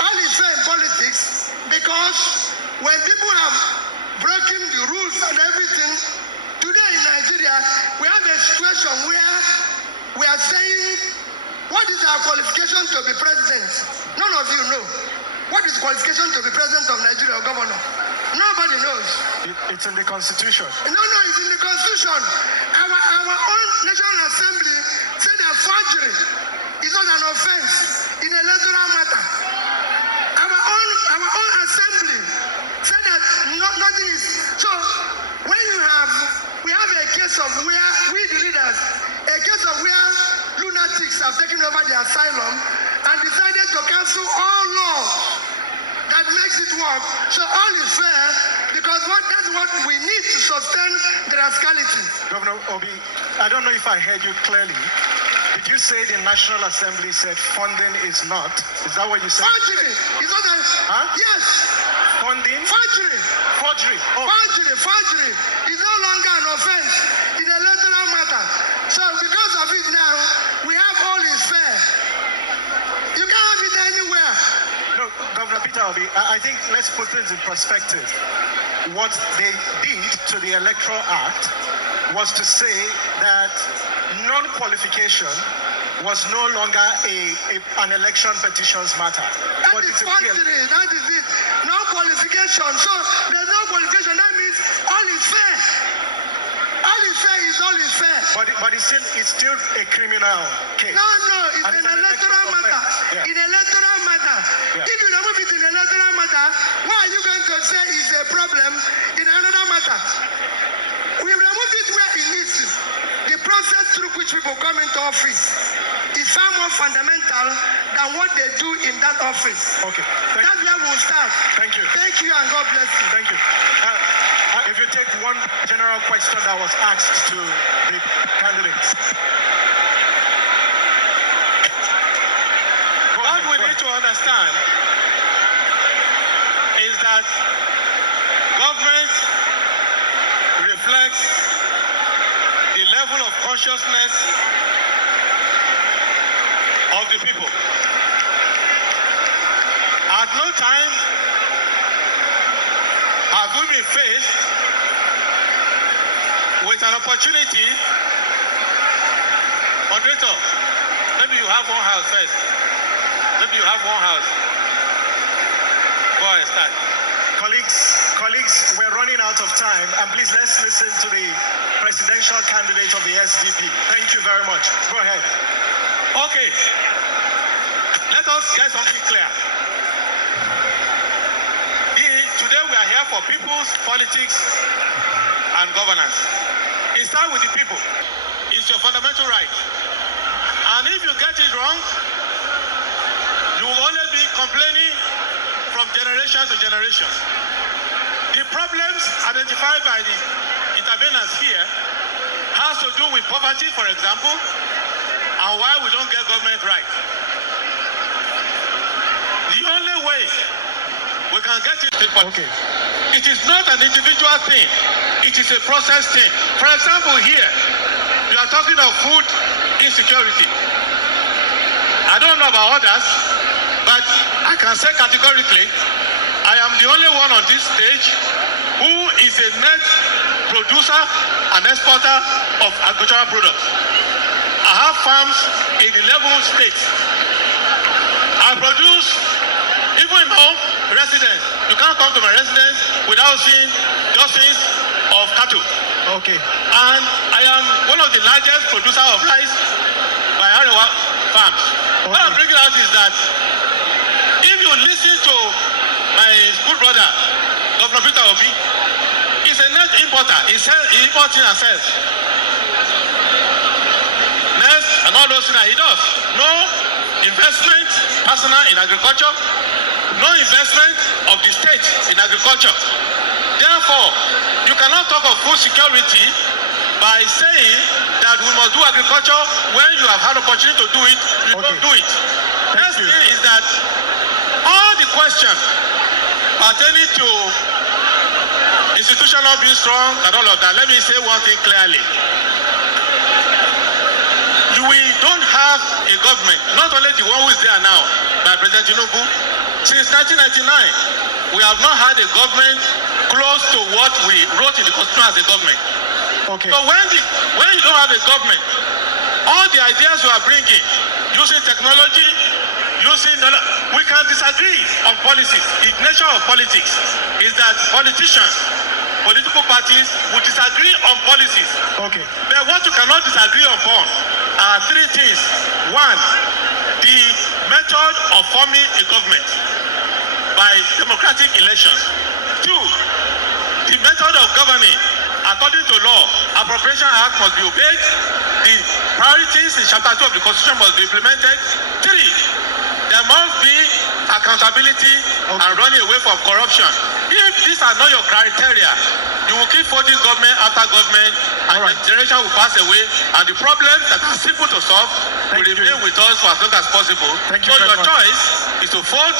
all is fair in politics because when people have broken the rules and everything, today in Nigeria, we have a situation where we are saying, what is our qualification to be president? None of you know. What is qualification to be president of Nigeria or governor? Nobody knows. It's in the constitution. No, it's in the constitution. Our own National Assembly said that forgery is not an offense in electoral matter. Our own assembly said that nothing is. So when we have a case of where we the leaders, a case of where lunatics have taken over the asylum and decided to cancel all laws that makes it work. So all is fair because that's what we need to sustain the rascality. Governor Obi, I don't know if I heard you clearly. Did you say the National Assembly said funding is not? Is that what you said? Forgery. Is that a, huh? Yes. Funding? Forgery. Forgery. Oh. Forgery is no longer an offense in electoral matter. So because of it now, we have all is fair. You can't have it anywhere. No, Governor Peter Obi, I think let's put things in perspective. What they did to the Electoral Act was to say that non-qualification was no longer an election petitions matter. That is forgery. That is it. No qualification. So there's no qualification. That means all is fair. All is fair is all is fair. But it's still a criminal case. No, it's an electoral matter. Yeah. In electoral matter. Yeah. If you remove it in electoral matter, why are you going to say it's a problem in another matter? We remove it where it needs to. The process through which people come into office is far more fundamental than what they do in that office. Okay. That's where we'll start. Thank you. Thank you and God bless you. Thank you. If you take one general question that was asked to the candidates. What we need to understand is that government reflects the level of consciousness of the people. At no time have we been faced with an opportunity. Moderator, maybe you have one house first. Maybe you have one house. Go ahead, start. Colleagues, we're running out of time, and please let's listen to the presidential candidate of the SDP. Thank you very much. Go ahead. Okay. Let us get something clear. Today we are here for people's politics and governance. It starts with the people. It's your fundamental right. And if you get it wrong, you will only be complaining from generation to generation. The problems identified by the interveners here has to do with poverty, for example, and why we don't get government right. The only way can get it. Okay. It is not an individual thing. It is a process thing. For example, here, you are talking of food insecurity. I don't know about others, but I can say categorically, I am the only one on this stage who is a net producer and exporter of agricultural products. I have farms in 11 states. I produce, even in home, residence. You can't come to my residence without seeing dozens of cattle. Okay. And I am one of the largest producers of rice by Arewa farms. Okay. What I'm bringing out is that if you listen to my school brother, Governor Peter Obi, he's a net importer. He imports and sells. Next, and all those things that he does. No investment, personal in agriculture. No investment of the state in agriculture. Therefore, you cannot talk of food security by saying that we must do agriculture when you have had opportunity to do it, you don't do it. Next thing is that all the questions pertaining to institutional being strong and all of that, let me say one thing clearly. We don't have a government, not only the one who is there now, by President Tinubu. Since 1999, we have not had a government close to what we wrote in the Constitution as a government. Okay. So when you don't have a government, all the ideas you are bringing, using technology, we can disagree on policies. The nature of politics is that politicians, political parties will disagree on policies. Okay. But what you cannot disagree upon are three things. One, the method of forming a government by democratic elections. Two, the method of governing according to law. Appropriation Act must be obeyed. The priorities in Chapter 2 of the Constitution must be implemented. Three, there must be accountability and running away from corruption. If these are not your criteria, you will keep voting government after government, and the generation will pass away, and the problems that are simple to solve will remain with us for as long as possible. So your choice is to vote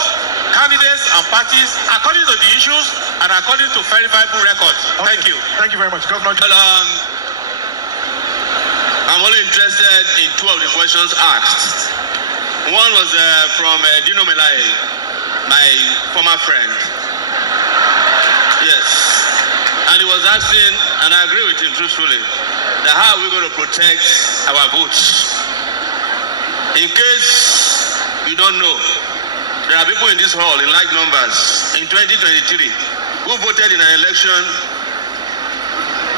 candidates and parties according to the issues and according to verifiable records. Thank you. Thank you very much, Governor. I'm only interested in two of the questions asked. One was from Dino Melai, my former friend. Yes. And he was asking, and I agree with him truthfully, that how are we going to protect our votes? In case you don't know, there are people in this hall in large numbers in 2023 who voted in an election,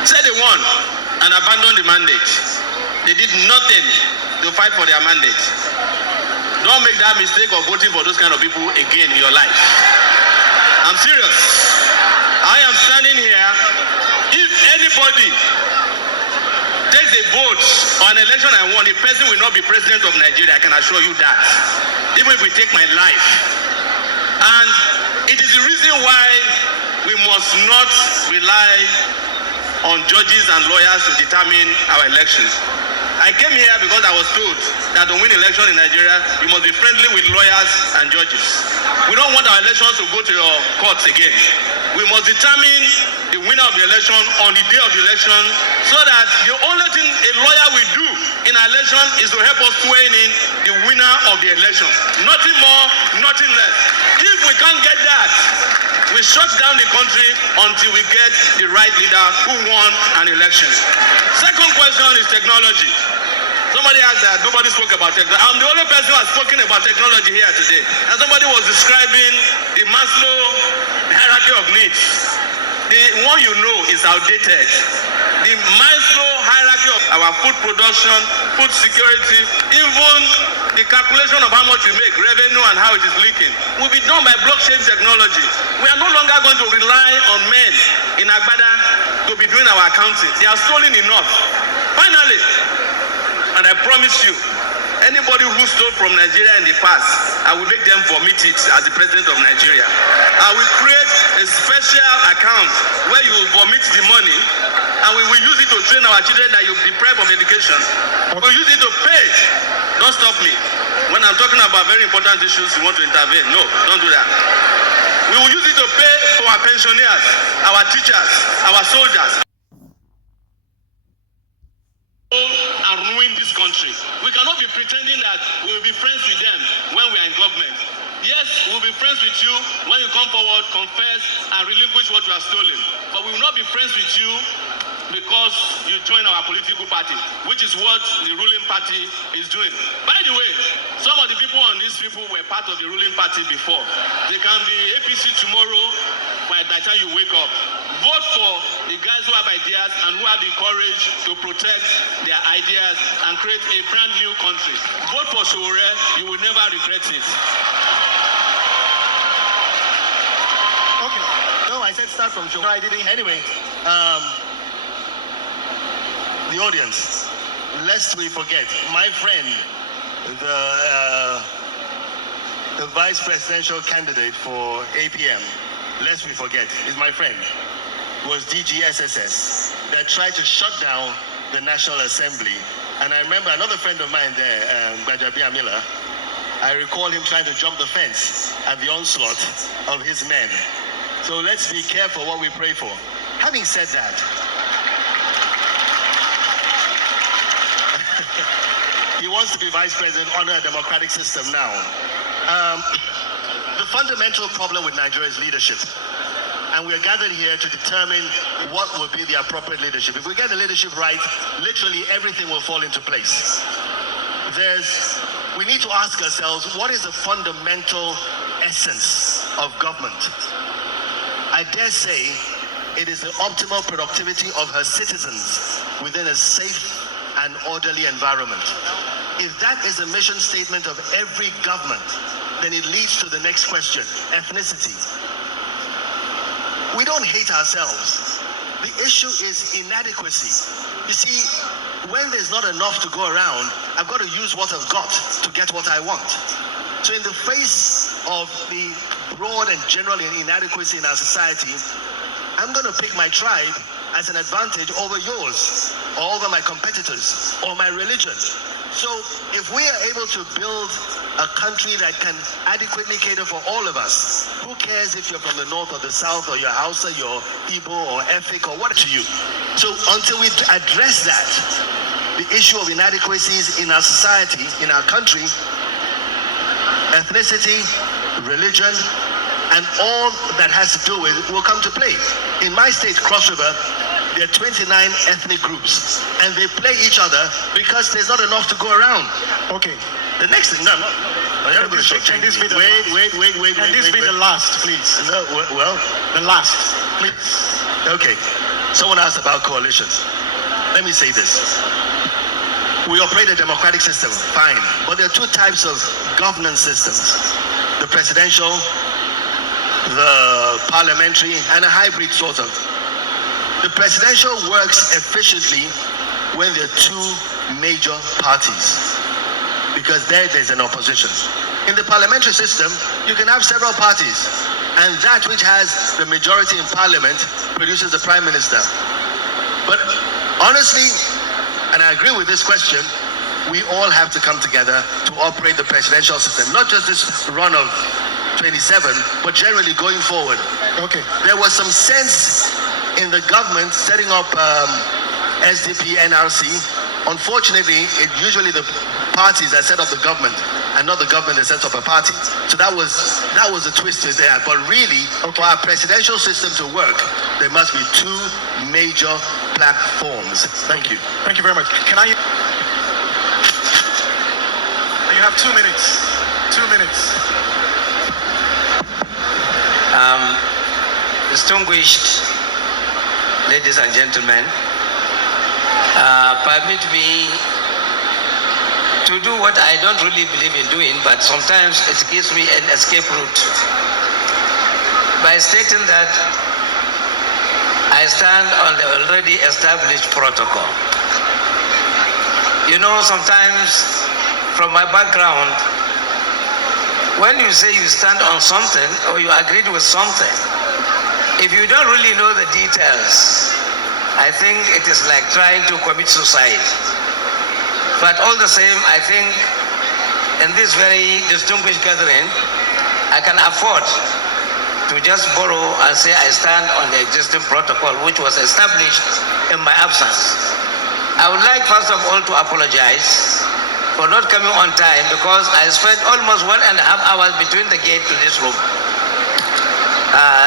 said they won, and abandoned the mandate. They did nothing to fight for their mandate. Don't make that mistake of voting for those kind of people again in your life. I'm serious. I am standing here. If anybody takes a vote on an election I won, the person will not be president of Nigeria. I can assure you that. Even if we take my life. And it is the reason why we must not rely on judges and lawyers to determine our elections. I came here because I was told that to win election in Nigeria, you must be friendly with lawyers and judges. We don't want our elections to go to your courts again. We must determine the winner of the election on the day of the election, so that the only thing a lawyer will do in an election is to help us swear in the winner of the election. Nothing more, nothing less. If we can't get that, we shut down the country until we get the right leader who won an election. Second question is technology. Somebody asked that nobody spoke about technology. I'm the only person who has spoken about technology here today. And somebody was describing the Maslow hierarchy of needs. The one you know is outdated. The Maslow hierarchy of our food production, food security, even the calculation of how much we make, revenue and how it is leaking, will be done by blockchain technology. We are no longer going to rely on men in Agbada to be doing our accounting. They are stolen enough. Finally, and I promise you, anybody who stole from Nigeria in the past, I will make them vomit it as the president of Nigeria. I will create a special account where you will vomit the money, and we will use it to train our children that you deprive of education. We will use it to pay. Don't stop me. When I'm talking about very important issues, you want to intervene. No, don't do that. We will use it to pay for our pensioners, our teachers, our soldiers. And ruin this country. We cannot be pretending that we will be friends with them when we are in government. Yes, we will be friends with you when you come forward, confess, and relinquish what you have stolen. But we will not be friends with you because you join our political party, which is what the ruling party is doing. By the way, some of the people on these people were part of the ruling party before. They can be APC tomorrow by the time you wake up. Vote for the guys who have ideas and who have the courage to protect their ideas and create a brand new country. Vote for Sowore, you will never regret it. Okay. No, I said start from Sowore. I didn't. Anyway, the audience, lest we forget, my friend, the vice presidential candidate for APM, lest we forget, is my friend, was DGSSS that tried to shut down the National Assembly. And I remember another friend of mine there, Bajabia Miller, I recall him trying to jump the fence at the onslaught of his men. So let's be careful what we pray for. Having said that, he wants to be vice president under a democratic system now. The fundamental problem with Nigeria is leadership. And we're gathered here to determine what will be the appropriate leadership. If we get the leadership right, literally everything will fall into place. We need to ask ourselves, what is the fundamental essence of government? I dare say it is the optimal productivity of her citizens within a safe and orderly environment. If that is the mission statement of every government, then it leads to the next question, ethnicity. We don't hate ourselves. The issue is inadequacy. You see, when there's not enough to go around, I've got to use what I've got to get what I want. So in the face of the broad and general inadequacy in our society, I'm going to pick my tribe as an advantage over yours, or over my competitors, or my religion. So if we are able to build a country that can adequately cater for all of us, who cares if you're from the north or the south, or you're Hausa, you're Igbo, or Efik, or what to you? So until we address that, the issue of inadequacies in our society, in our country, ethnicity, religion, and all that has to do with it will come to play. In my state, Cross River, there are 29 ethnic groups, and they play each other because there's not enough to go around. Okay. The next thing, Can this be the last, please? No, well, the last, please. Okay. Someone asked about coalitions. Let me say this. We operate a democratic system, fine, but there are two types of governance systems: the presidential, the parliamentary, and a hybrid sort of. The presidential works efficiently when there are two major parties, because there's an opposition. In the parliamentary system, you can have several parties, and that which has the majority in parliament produces the prime minister. But honestly, and I agree with this question, we all have to come together to operate the presidential system, not just this run of 27, but generally going forward. Okay. There was some sense in the government setting up SDP, NRC. Unfortunately, usually the parties that set up the government and not the government that sets up a party. So that was the twist there. But really, for our presidential system to work, there must be two major platforms. Thank you. Thank you very much. Can I? You have 2 minutes. 2 minutes. Distinguished ladies and gentlemen, permit me to do what I don't really believe in doing, but sometimes it gives me an escape route by stating that I stand on the already established protocol. You know, sometimes from my background, when you say you stand on something or you agreed with something, if you don't really know the details, I think it is like trying to commit suicide. But all the same, I think in this very distinguished gathering, I can afford to just borrow and say I stand on the existing protocol which was established in my absence. I would like first of all to apologize for not coming on time because I spent almost 1.5 hours between the gate to this room.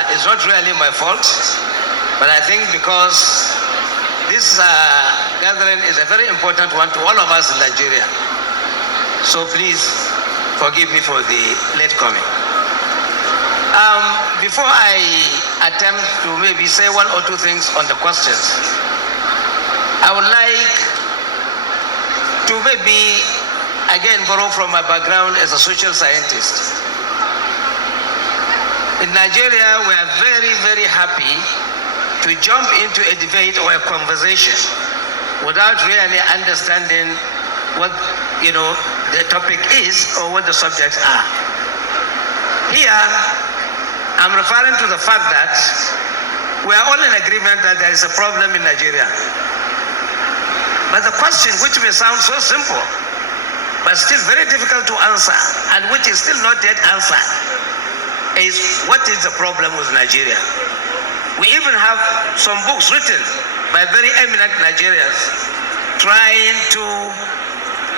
It's not really my fault, but I think because this gathering is a very important one to all of us in Nigeria. So please forgive me for the late coming. Before I attempt to maybe say one or two things on the questions, I would like to maybe again borrow from my background as a social scientist. In Nigeria, we are very, very happy to jump into a debate or a conversation without really understanding what the topic is or what the subjects are. Here, I'm referring to the fact that we are all in agreement that there is a problem in Nigeria. But the question, which may sound so simple, but still very difficult to answer, and which is still not yet answered, is what is the problem with Nigeria? We even have some books written by very eminent Nigerians trying to,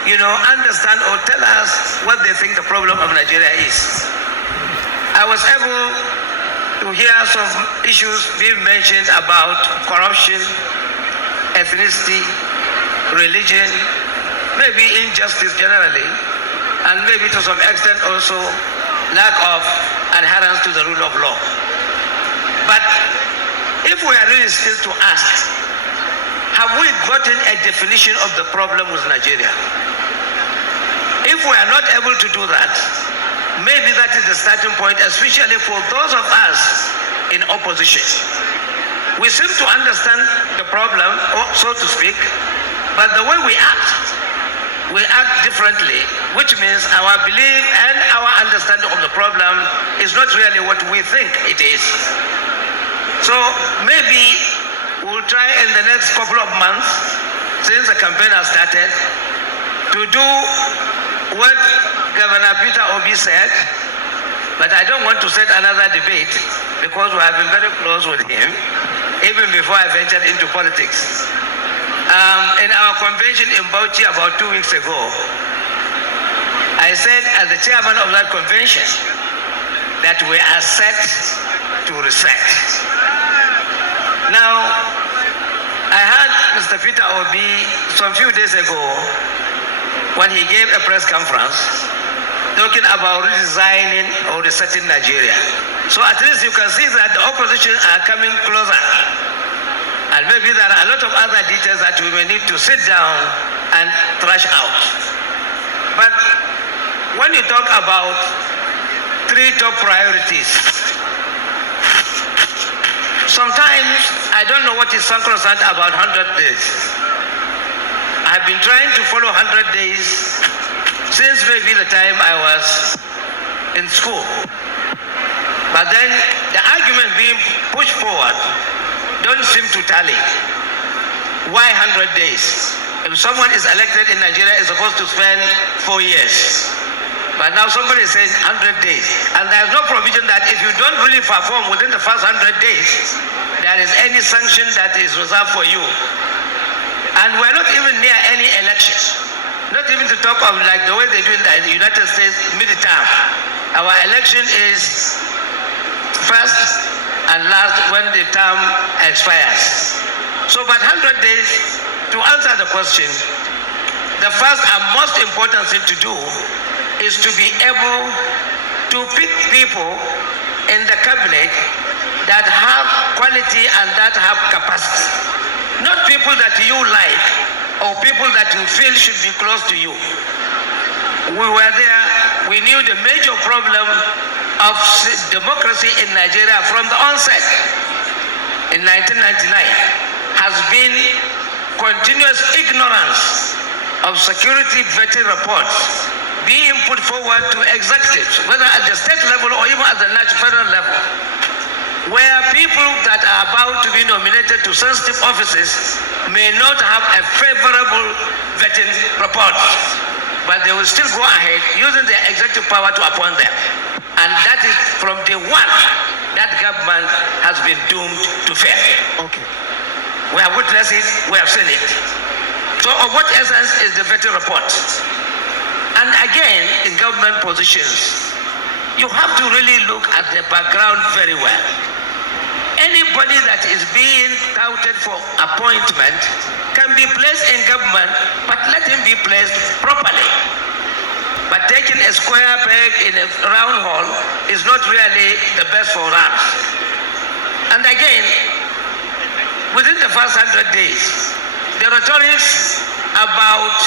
understand or tell us what they think the problem of Nigeria is. I was able to hear some issues being mentioned about corruption, ethnicity, religion, maybe injustice generally, and maybe to some extent also lack of adherence to the rule of law. But if we are really still to ask, have we gotten a definition of the problem with Nigeria? If we are not able to do that, maybe that is the starting point, especially for those of us in opposition. We seem to understand the problem, so to speak, but the way we act differently, which means our belief and our understanding of the problem is not really what we think it is. So maybe we'll try in the next couple of months, since the campaign has started, to do what Governor Peter Obi said, but I don't want to set another debate because we have been very close with him, even before I ventured into politics. In our convention in Bauchi about 2 weeks ago, I said as the chairman of that convention that we are set to reset. Now, I heard Mr. Peter Obi some few days ago when he gave a press conference talking about redesigning or resetting Nigeria. So at least you can see that the opposition are coming closer. And maybe there are a lot of other details that we may need to sit down and thrash out. But when you talk about 3 top priorities, sometimes I don't know what is sacrosanct about 100 days. I've been trying to follow 100 days since maybe the time I was in school. But then the argument being pushed forward don't seem to tally. Why 100 days? If someone is elected in Nigeria, is supposed to spend 4 years. But now somebody is saying 100 days. And there's no provision that if you don't really perform within the first 100 days, there is any sanction that is reserved for you. And we're not even near any election. Not even to talk of like the way they do in the United States midterm. Our election is first and last when the term expires. So but 100 days, to answer the question, the first and most important thing to do is to be able to pick people in the cabinet that have quality and that have capacity. Not people that you like or people that you feel should be close to you. We were there, we knew the major problem of democracy in Nigeria from the onset in 1999 has been continuous ignorance of security vetting reports being put forward to executives, whether at the state level or even at the federal level, where people that are about to be nominated to sensitive offices may not have a favorable vetting report, but they will still go ahead using their executive power to appoint them. And that is from day one that government has been doomed to fail. Okay. We have witnessed it, we have seen it. So of what essence is the vetting report? And again, in government positions, you have to really look at the background very well. Anybody that is being touted for appointment can be placed in government, but let him be placed properly. But taking a square peg in a round hole is not really the best for us. And again, within the first 100 days, the rhetorics about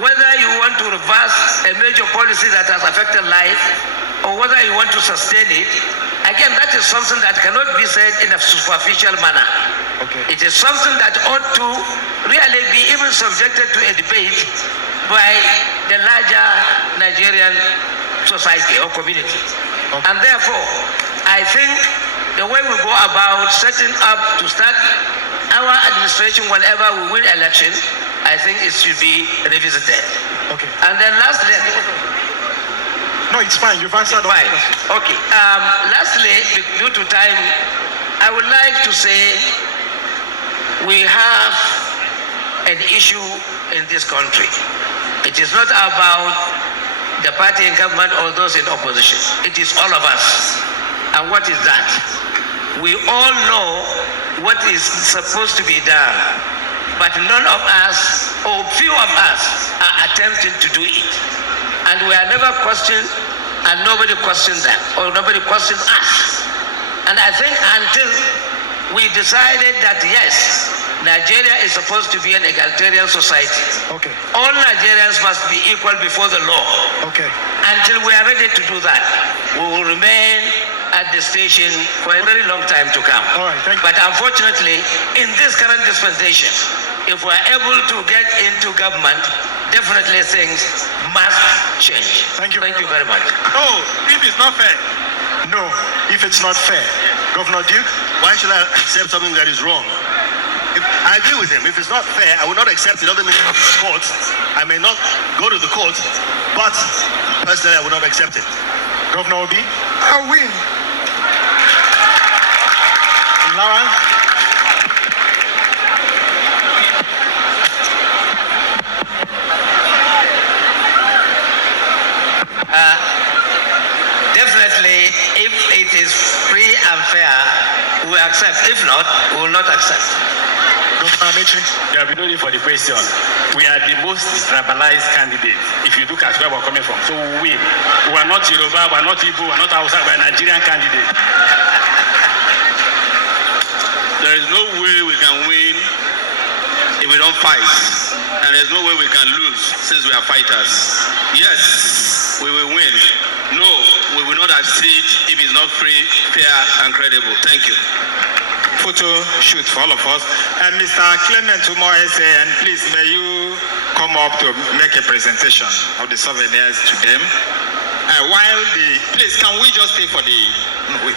whether you want to reverse a major policy that has affected life or whether you want to sustain it, again, that is something that cannot be said in a superficial manner. Okay. It is something that ought to really be even subjected to a debate by the larger Nigerian society or community. Okay. And therefore, I think the way we go about setting up to start our administration whenever we win election, I think it should be revisited. Okay. And then lastly, no, it's fine. You've answered all the fine. questions. Okay. Lastly, due to time, I would like to say we have an issue in this country. It is not about the party in government or those in opposition. It is all of us. And what is that? We all know what is supposed to be done, but none of us, or few of us, are attempting to do it. And we are never questioned, and nobody questioned them, or nobody questioned us. And I think until we decided that yes, Nigeria is supposed to be an egalitarian society. Okay. All Nigerians must be equal before the law. Okay. Until we are ready to do that, we will remain at the station for a very long time to come. All right, thank you. But unfortunately, in this current dispensation, if we are able to get into government, definitely things must change. Thank you. Thank you very much. Oh, if it's not fair. No, if it's not fair. Governor Duke, Why should I accept something that is wrong? I agree with him. If it's not fair, I will not accept it. Doesn't mean it's court. I may not go to the court, but personally, I will not accept it. Governor Obi, I win. Lawrence. Definitely, if it is free and fair, we accept. If not, we will not accept. There will be no need for the question. We are the most tribalized candidates, if you look at where we're coming from. So we win. We are not Yoruba, we are not Igbo, we are not Hausa, we are Nigerian candidates. There is no way we can win if we don't fight. And there's no way we can lose since we are fighters. Yes, we will win. No, we will not accede if it's not free, fair, and credible. Thank you. Photo shoot for all of us. And Mr. Clement Umoese, please may you come up to make a presentation of the souvenirs to them. Please, can we just stay for the... No, wait.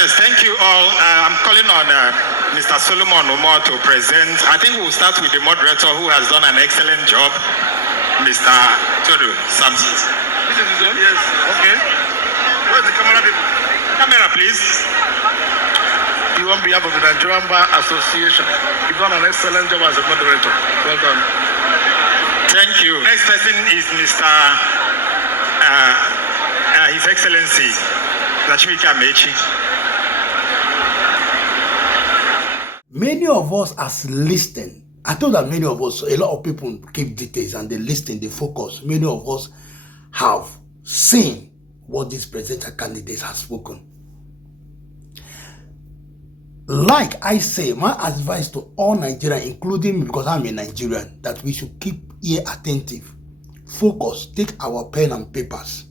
Yes, thank you all. I'm calling on Mr. Solomon Omo to present. I think we'll start with the moderator who has done an excellent job, Mr. Toru Samson. This is his own? Yes. Okay. Where's the camera? Camera, please. You on behalf of the Nigerian Bar Association, you've done an excellent job as a moderator. Well done. Thank you. Next person is Mr. His Excellency, Lachimika Mechi. Many of us as listening, I thought that many of us, a lot of people keep details and they listen, they focus. Many of us have seen what these presidential candidates have spoken. Like I say, my advice to all Nigerians, including me because I'm a Nigerian, that we should keep ear attentive, focus, take our pen and papers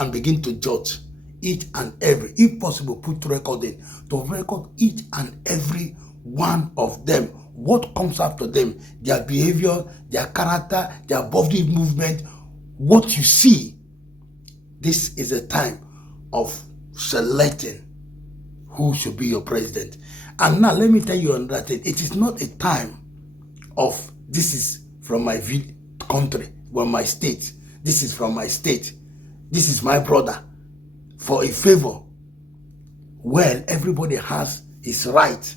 and begin to judge each and every, if possible, put recording to record each and every one of them what comes after them, their behavior, their character, their body movement, what you see, this is a time of selecting who should be your president. And now let me tell you another thing. It is not a time of this is from my country, from my state. This is from my state. This is my brother. For a favor. Well, everybody has his right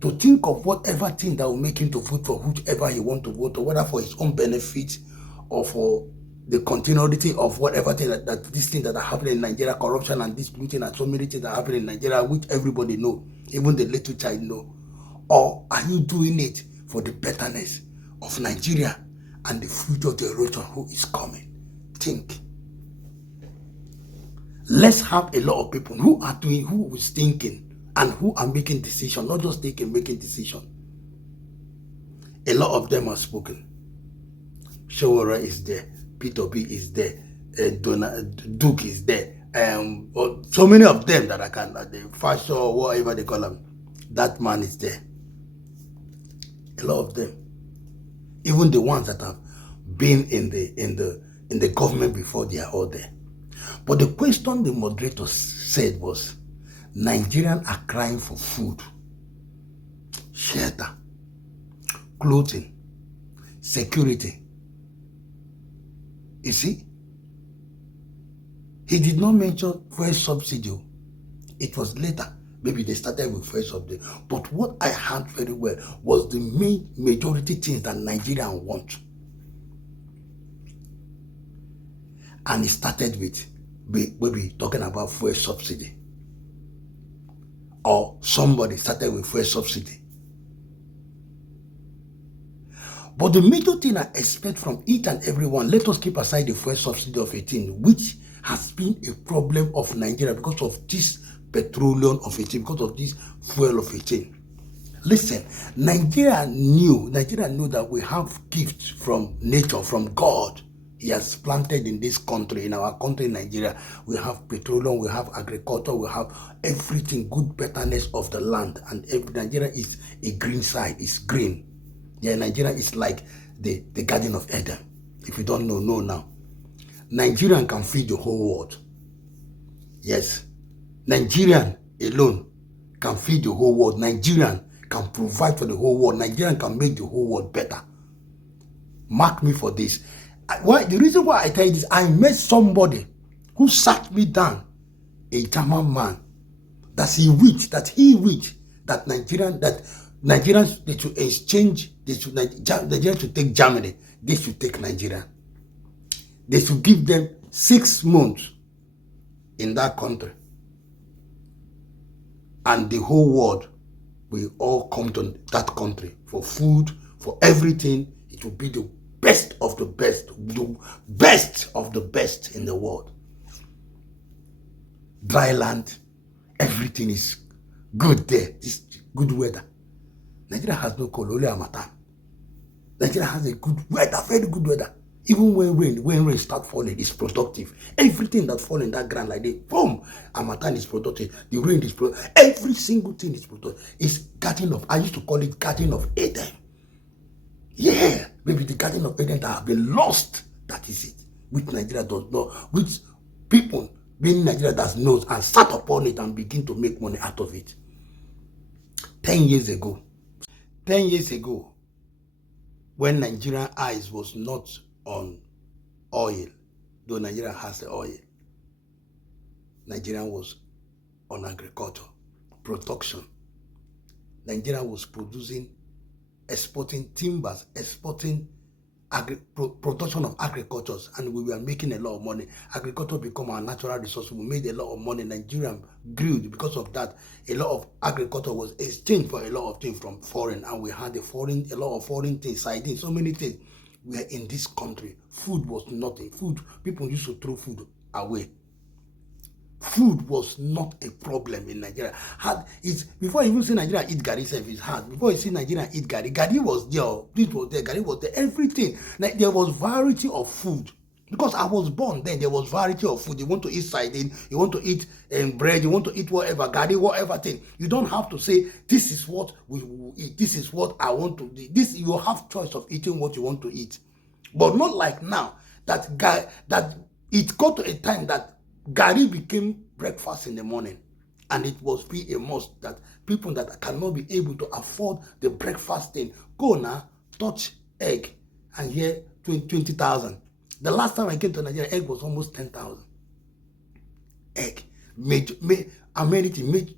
to think of whatever thing that will make him to vote for whoever he wants to vote, or whether for his own benefit or for the continuity of whatever thing that this thing that are happening in Nigeria, corruption and disputing and so many things that are happening in Nigeria, which everybody know, even the little child know. Or are you doing it for the betterness of Nigeria and the future generation who is coming? Think. Let's have a lot of people who are doing, who is thinking, and who are making decisions, not just making decisions. A lot of them are spoken. Shawara is there, Peter B is there, Duke is there, so many of them that I can, the fashion or whatever they call them, that man is there. A lot of them, even the ones that have been in the government before, they are all there. But the question the moderator said was, Nigerians are crying for food, shelter, clothing, security. You see? He did not mention fuel subsidy. It was later. Maybe they started with fuel subsidy. But what I heard very well was the majority things that Nigerians want. And it started with maybe talking about fuel subsidy. Or somebody started with fuel subsidy. But the major thing I expect from each and everyone, let us keep aside the fuel subsidy of 18, which has been a problem of Nigeria because of this petroleum of 18, because of this fuel of 18. Listen, Nigeria knew that we have gifts from nature, from God. He has planted in this country, in our country, Nigeria. We have petroleum, we have agriculture, we have everything, good betterness of the land. And Nigeria is a green side, it's green. Yeah, Nigeria is like the Garden of Eden. If you don't know now. Nigerian can feed the whole world. Yes. Nigerian alone can feed the whole world. Nigerian can provide for the whole world. Nigerian can make the whole world better. Mark me for this. The reason why I tell you this, I met somebody who sat me down, a German man, that he wished that Nigerians, they should exchange, Nigerians should take Germany, they should take Nigeria. They should give them 6 months in that country. And the whole world will all come to that country for food, for everything. It will be the best of the best of the best in the world. Dry land, everything is good there. It's good weather. Nigeria has no cold, only harmattan. Nigeria has a good weather, very good weather. Even when rain start falling, it's productive. Everything that falls in that ground like this, boom, harmattan is productive. The rain is productive. Every single thing is productive. It's Garden of, I used to call it Garden of Eden. Yeah, maybe the Garden of Eden that have been lost. That is it. Which Nigeria does not, which people being Nigeria does knows and sat upon it and begin to make money out of it. 10 years ago, when Nigerian eyes was not on oil, though Nigeria has the oil, Nigeria was on agriculture, production. Nigeria was producing, exporting timbers, exporting production of agriculture, and we were making a lot of money. Agriculture became our natural resource. We made a lot of money. Nigeria grew because of that. A lot of agriculture was exchanged for a lot of things from foreign, and we had a lot of foreign things, sardines, so many things. We are in this country. Food was nothing. People used to throw food away. Food was not a problem in Nigeria. Before you even see Nigeria eat gari, it's hard. Before you see Nigeria eat gari was there, this was there, gari was there, everything. Like there was variety of food Because I was born then, there was variety of food. You want to eat sardine, you want to eat bread, you want to eat whatever, gari, whatever thing. You don't have to say, this is what we will eat, this is what I want to do. This, you have choice of eating what you want to eat. But not like now, that it got to a time that gari became breakfast in the morning. And it was be a must that people that cannot be able to afford the breakfast thing, go now, touch egg, and here 20,000. The last time I came to Nigeria, egg was almost 10,000. Egg.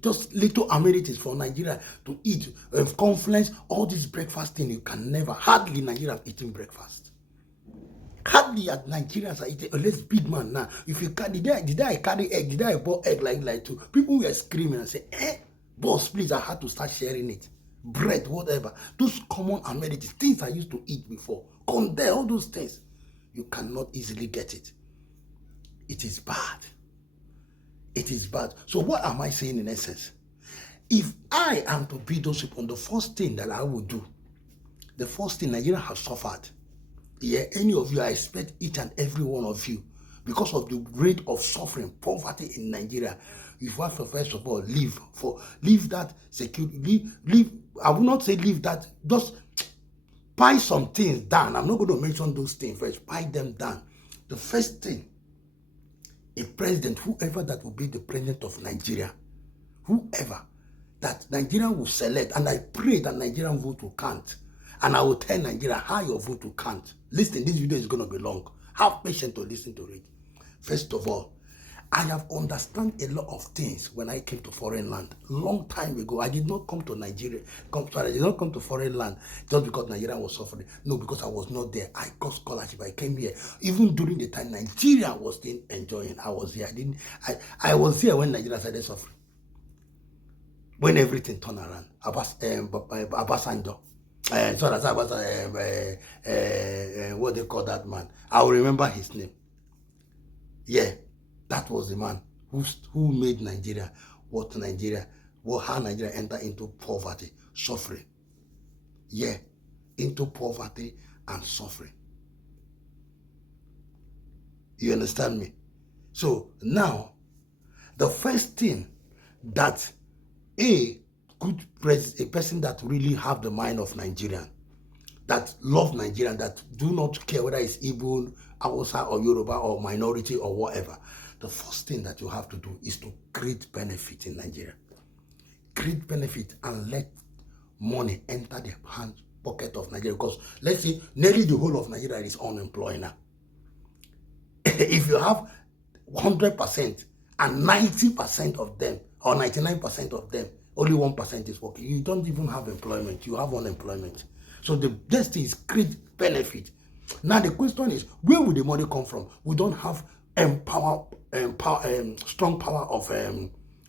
Just little amenities for Nigeria to eat. Conference, all this breakfast thing, you can never, hardly Nigeria have eaten breakfast. Hardly at Nigerians are eating, unless big man now. If you carry, did I carry egg? Did I bought egg like two? People were screaming and say, boss, please, I had to start sharing it. Bread, whatever. Those common amenities, things I used to eat before. Come there, all those things. You cannot easily get it. It is bad. It is bad. So what am I saying in essence? If I am to be those people, the first thing that I will do, the first thing Nigeria has suffered, yeah, any of you, I expect each and every one of you, because of the rate of suffering, poverty in Nigeria, you have to first of all leave that security, leave, I will not say leave that, just buy some things down. I'm not going to mention those things first. Buy them down. The first thing, a president, whoever that will be the president of Nigeria, whoever that Nigeria will select, and I pray that Nigerian vote will count. And I will tell Nigeria how your vote will count. Listen, this video is going to be long. Have patience to listen to it. First of all, I have understood a lot of things when I came to foreign land. Long time ago, I did not come to Nigeria. I did not come to foreign land just because Nigeria was suffering. No, because I was not there. I got scholarship. I came here. Even during the time Nigeria was still enjoying, I was here. I was here when Nigeria started suffering. When everything turned around. Abasanjo. So that's what they call that man. I will remember his name. Yeah. That was the man who made Nigeria how Nigeria entered into poverty, suffering. Yeah, into poverty and suffering. You understand me? So now, the first thing that a person that really have the mind of Nigerian, that love Nigerian, that do not care whether it's Igbo, Hausa or Yoruba or minority or whatever, the first thing that you have to do is to create benefit in Nigeria. Create benefit and let money enter the pocket of Nigeria. Because let's say nearly the whole of Nigeria is unemployed now. If you have 100% and 90% of them or 99% of them, only 1% is working, you don't even have employment, you have unemployment. So the best is create benefit. Now the question is, where will the money come from? We don't have strong power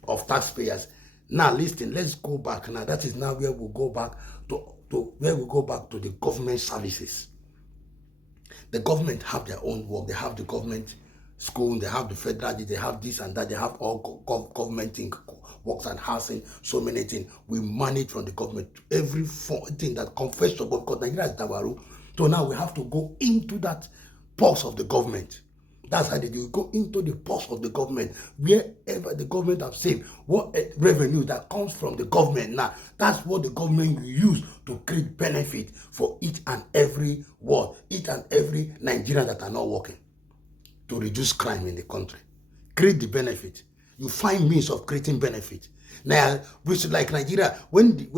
of taxpayers. Now listen, let's go back. Now that is now where we go back to the government services. The government have their own work. They have the government school, they have the federal, they have this and that, they have all government things, works and housing, so many things. We manage from the government every thing that comes first of all, because Nigeria is Dawaru. So now we have to go into that pulse of the government. That's how they do. Go into the pulse of the government. Wherever the government have saved, what revenue that comes from the government now, that's what the government will use to create benefit for each and every world, each and every Nigerian that are not working, to reduce crime in the country. Create the benefit. You find means of creating benefit. Now, which like Nigeria, when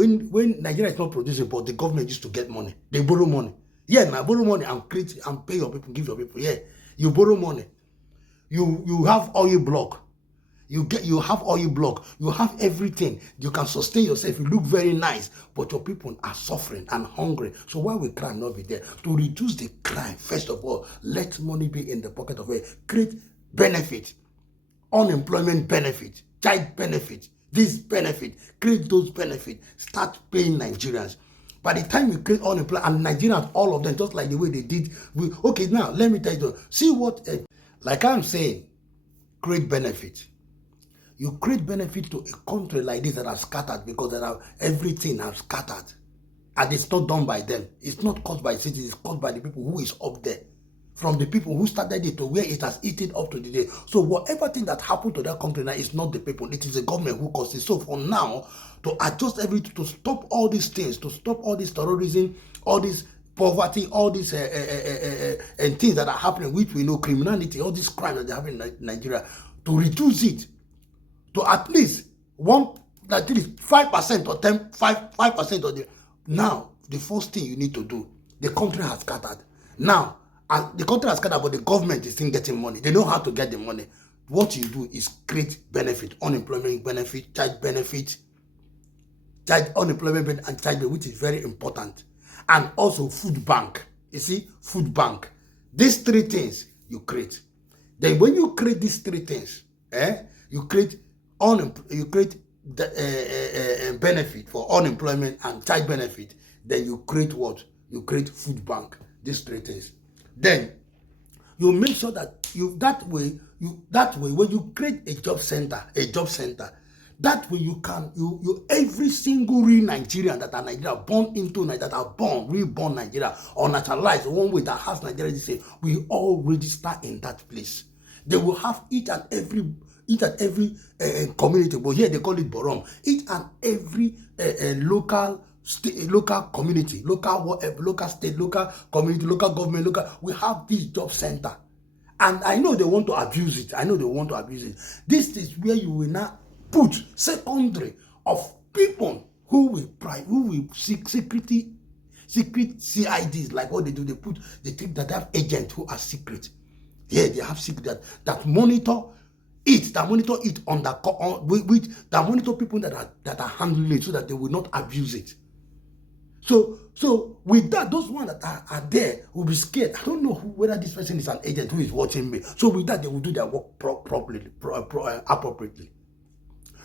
Nigeria is not producing, but the government used to get money. They borrow money. Yeah, now borrow money and create and pay your people, give your people. Yeah, you borrow money. You have oil block. You have oil block. You have everything. You can sustain yourself. You look very nice, but your people are suffering and hungry. So why will crime not be there? To reduce the crime, first of all, let money be in the pocket of it. Create benefit, unemployment benefit, child benefit, this benefit. Create those benefits. Start paying Nigerians. By the time we create unemployment, and Nigerians, all of them, just like the way they did. Okay, now let me tell you. See what, like I'm saying, create benefit. You create benefit to a country like this that are scattered, because everything has scattered. And it's not done by them. It's not caused by cities, it's caused by the people who is up there. from the people who started it to where it has eaten up to the day. So whatever thing that happened to that country now is not the people, it is the government who caused it. So for now, to adjust everything, to stop all these things, to stop all this terrorism, all this poverty, all these and things that are happening, which we know, criminality, all these crimes that are happening in Nigeria, to reduce it to at least 5% or 5% of the. Now, the first thing you need to do, the country has scattered. Now, the country has scattered, but the government is still getting money. They know how to get the money. What you do is create benefit, unemployment benefit, child benefit, unemployment benefit, and child benefit, which is very important. And also food bank. You see, food bank. These three things you create. Then when you create these three things, you create benefit for unemployment and child benefit. Then you create what? You create food bank. These three things. Then you make sure that that way when you create a job center, that way you can every single real Nigerian that are Nigeria born into Nigeria, that are reborn Nigeria or naturalized one way that has Nigeria the same, we all register in that place. They will have each and every community, but here they call it Borom. Each and every local community, local state, local community, local government, we have this job center. And I know they want to abuse it. This is where you will now put secondary of people who will secret CIDs, like what they do. They think that they have agents who are secret. Yeah, they have secret that monitor it that monitor people that are handling it so that they will not abuse it. So with that, those ones that are there will be scared. I don't know whether this person is an agent who is watching me. So with that, they will do their work appropriately.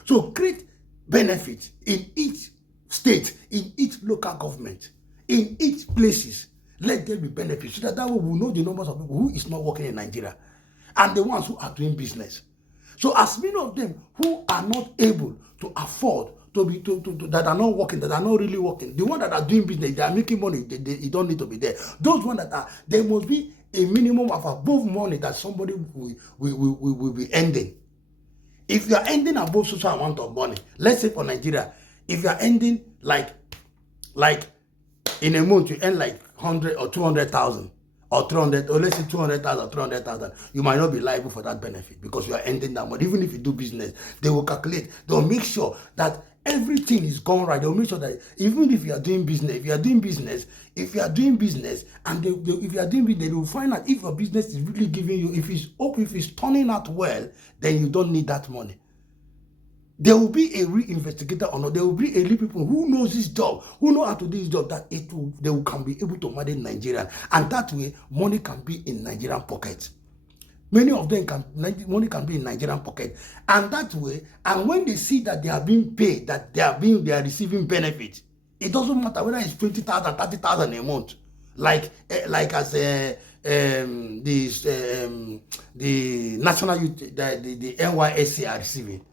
So create benefits in each state, in each local government, in each places. Let there be benefits so that way we will know the numbers of people who is not working in Nigeria and the ones who are doing business. So as many of them who are not able to afford that are not working, that are not really working, the ones that are doing business, they are making money, they don't need to be there. Those ones that are, there must be a minimum of above money that somebody will be ending. If you are ending above social amount of money, let's say for Nigeria, if you are ending like in a month you earn like 100 or 200,000 or 300, or let's say 200,000 or 300,000, you might not be liable for that benefit because you are ending that money. Even if you do business, they will calculate. They will make sure that everything is gone right. They will make sure that even if you are doing business, and if you are doing business, they will find out if your business is really giving you, if it's turning out well, then you don't need that money. There will be a real investigator or not. There will be a real people who knows this job, who know how to do this job, that they can be able to manage Nigerian. And that way, money can be in Nigerian pockets. Many of them money can be in Nigerian pocket. And that way, and when they see that they are being paid, that they are receiving benefits, it doesn't matter whether it's 20,000, 30,000 a month, like as the national youth, the NYSC are receiving.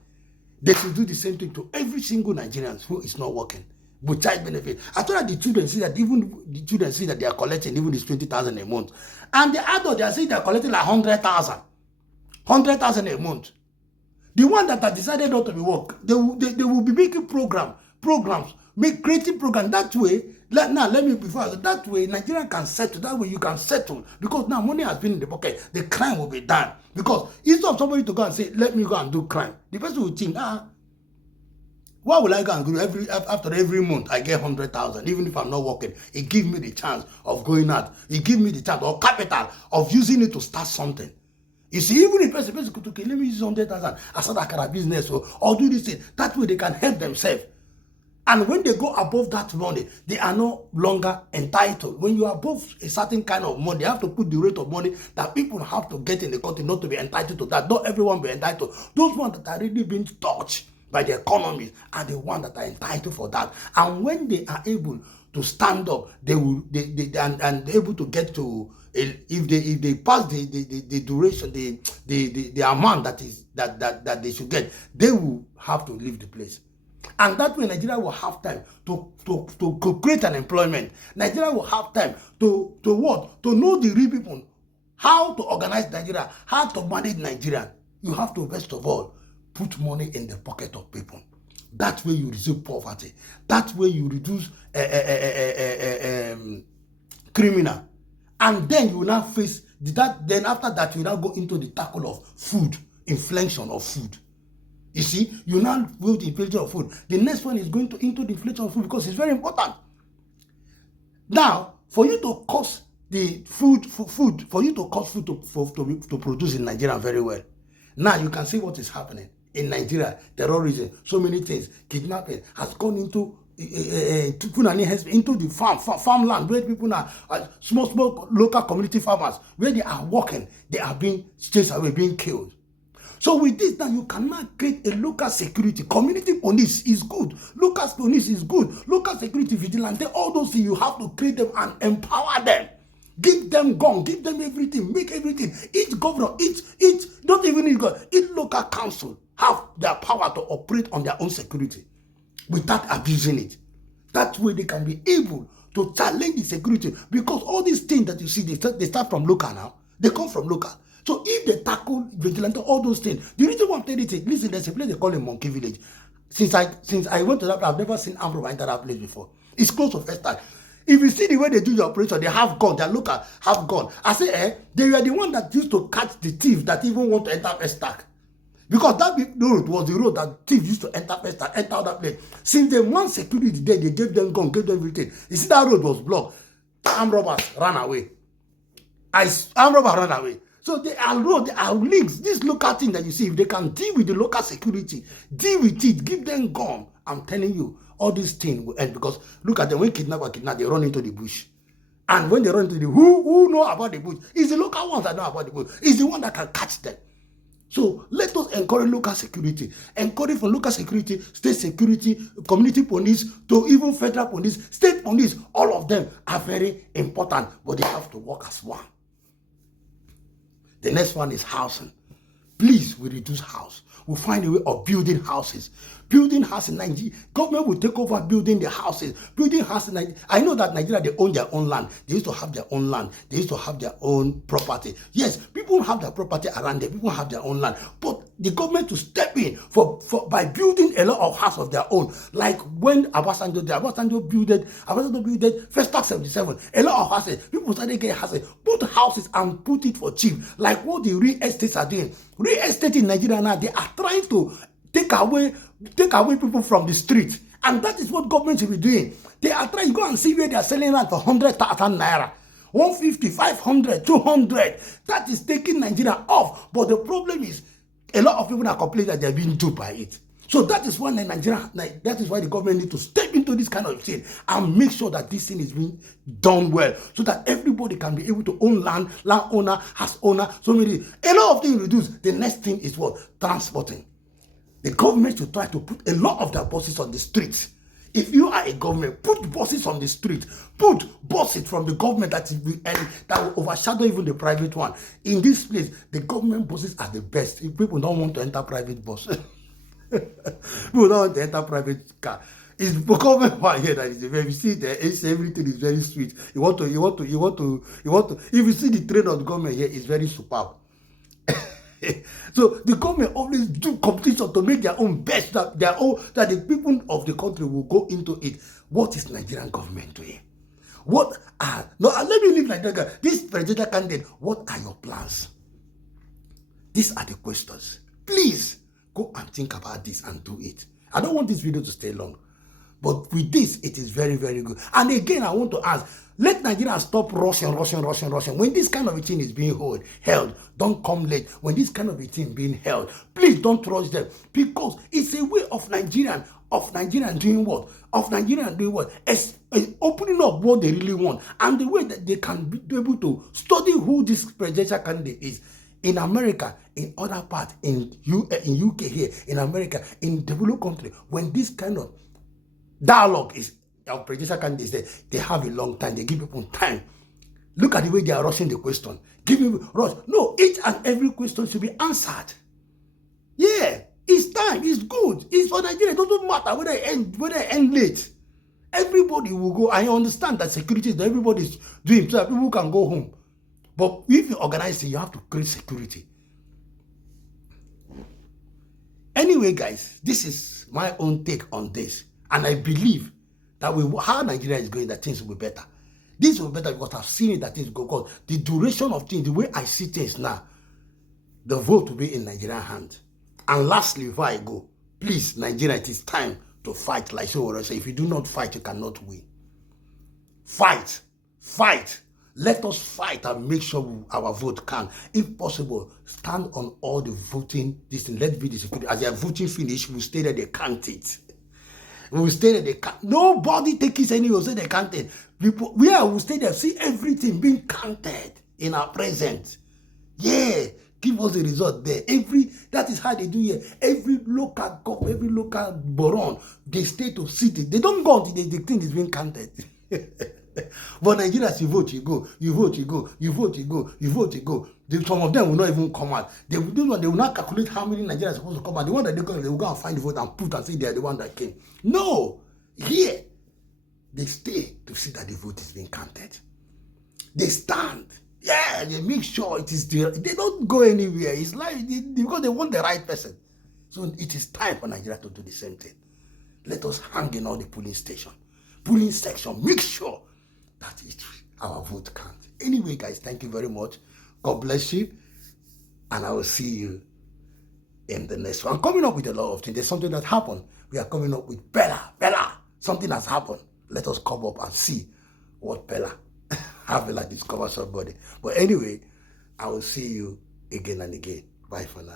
They should do the same thing to every single Nigerian who is not working with child benefit. I thought that the children see that they are collecting even this 20,000 a month, and the adults, they are saying they are collecting like 100,000 a month. The one that have decided not to be work, they will be making programs, creating programs. That way, that way Nigeria can settle. That way you can settle, because now money has been in the pocket. The crime will be done. Because instead of somebody to go and say, let me go and do crime, the person will think, what will I go and do after every month I get 100,000, even if I'm not working? It gives me the chance of going out. It gives me the chance or capital of using it to start something. You see, even if person could, okay, let me use 100,000 as start a business or do this thing. That way they can help themselves. And when they go above that money, they are no longer entitled. When you are above a certain kind of money, they have to put the rate of money that people have to get in the country not to be entitled to that. Not everyone be entitled. Those ones that are really being touched by the economy are the ones that are entitled for that. And when they are able to stand up, they will and able to get to, if they pass the duration, the amount that they should get, they will have to leave the place. And that way Nigeria will have time to create an employment. Nigeria will have time to what? To know the real people how to organize Nigeria, how to manage Nigeria, you have to, first of all, put money in the pocket of people. That way you reduce poverty. That way you reduce criminal. And then you will now face that. Then after that, you now go into the tackle of food, inflation of food. You see, you now go to inflation of food. The next one is going into the inflation of food because it's very important. Now, for you to cost the food, for you to cost food to produce in Nigeria very well. Now you can see what is happening in Nigeria. Terrorism, so many things, kidnapping has gone into the farmland where people are small local community farmers where they are working, they are being chased away, being killed. So with this now, you cannot create a local security. Community police is good. Local police is good. Local security vigilante, all those things, you have to create them and empower them. Give them gun, give them everything, make everything. Each governor, each not even each local council have their power to operate on their own security without abusing it. That way they can be able to challenge the security, because all these things that you see, they start from local now. They come from local. So if they tackle vigilante, all those things, the reason why I'm telling you, listen, there's a place they call it Monkey Village. Since I went to that place, I've never seen armed robber enter that place before. It's close to Festac. If you see the way they do the operation, they have gun, their local have gun. I say, they were the one that used to catch the thief that even want to enter Festac. Because that road was the road that thieves used to enter Festac, enter that place. Since they want security there, they gave them gun, gave them everything. You see that road was blocked. Armed robbers ran away. Armed robbers ran away. So they are road, they are links. This local thing that you see, if they can deal with the local security, deal with it, give them gun, I'm telling you, all these things will end. Because look at them, when kidnap, they run into the bush. And when they run into the who know about the bush? It's the local ones that know about the bush. It's the one that can catch them. So let us encourage local security. Encourage from local security, state security, community police, to even federal police, state police. All of them are very important, but they have to work as one. The next one is housing. Please, we reduce house. We'll find a way of building houses. Building houses in Nigeria. Government will take over building the houses. Building houses in Nigeria. I know that Nigeria, they own their own land. They used to have their own land. They used to have their own property. Yes, people have their property around them. People have their own land. But the government to step in by building a lot of houses of their own. Like when Abasanjo built Festac 77. A lot of houses. People started getting houses. Put houses and put it for cheap. Like what the real estates are doing. Real estate in Nigeria now, they are trying to take away people from the street. And that is what government should be doing. They are trying to go and see where they are selling land for 100,000 naira. 150, 500, 200. That is taking Nigeria off. But the problem is, a lot of people are complaining that they are being duped by it. So that is why that is why the government needs to step into this kind of thing and make sure that this thing is being done well, so that everybody can be able to own land, landowner, house owner, so many. A lot of things reduce. The next thing is what? Transporting. The government should try to put a lot of their buses on the streets. If you are a government, put buses on the street. Put buses from the government that will overshadow even the private one. In this place, the government buses are the best. If people don't want to enter private buses, people don't want to enter private car. It's government one here that is very. You see there, everything is very sweet. You want to. If you see the train of the government here, it's very superb. So the government always do competition to make their own best, that the people of the country will go into it. What is Nigerian government doing? Let me leave Nigeria. This presidential candidate, what are your plans? These are the questions. Please go and think about this and do it. I don't want this video to stay long, but with this, it is very, very good. And again, I want to ask, let Nigeria stop rushing. When this kind of a thing is being held, don't come late. When this kind of a thing being held, please don't rush them, because it's a way of Nigerian doing what? Opening up what they really want, and the way that they can be able to study who this presidential candidate is. In America, in other parts, in UK here, in America, in developed country, when this kind of dialogue is our presidential candidates, they have a long time. They give people time. Look at the way they are rushing the question. Rush. No, each and every question should be answered. Yeah, it's time. It's good. It's for Nigeria. It doesn't matter whether I end late. Everybody will go. I understand that security is that everybody's doing so that people can go home. But if you organize it, you have to create security. Anyway, guys, this is my own take on this. And I believe that how Nigeria is going, that things will be better. This will be better because I've seen it that things will go. Because the duration of things, the way I see things now, the vote will be in Nigerian hands. And lastly, before I go, please, Nigeria, it is time to fight. Like so, what I say, if you do not fight, you cannot win. Fight. Fight. Let us fight and make sure our vote can, if possible, stand on all the voting. Let be the security. As they are voting finished, we'll stay there, they count it. We'll stay there, they count. Nobody take it anywhere, say they count it. People, we'll stay there, see everything being counted in our presence. Yeah. Give us the result there. That is how they do here. Every local government, every local boron, they stay to city. They don't go until the thing is being counted. But Nigerians, you vote, you go. You vote, you go. You vote, you go. You vote, you go. Some of them will not even come out. They will not calculate how many Nigerians are supposed to come out. The one that they will go and find the vote and put and say they are the one that came. No. Here, they stay to see that the vote is being counted. They stand. Yeah, they make sure it is there. They don't go anywhere. It's like because they want the right person. So it is time for Nigeria to do the same thing. Let us hang in all the polling station, polling section. Make sure that our vote counts. Anyway, guys, thank you very much. God bless you, and I will see you in the next one. I'm coming up with a lot of things. There's something that happened. We are coming up with Bella. Something has happened. Let us come up and see what Bella. Have like discover somebody. But anyway, I will see you again and again. Bye for now.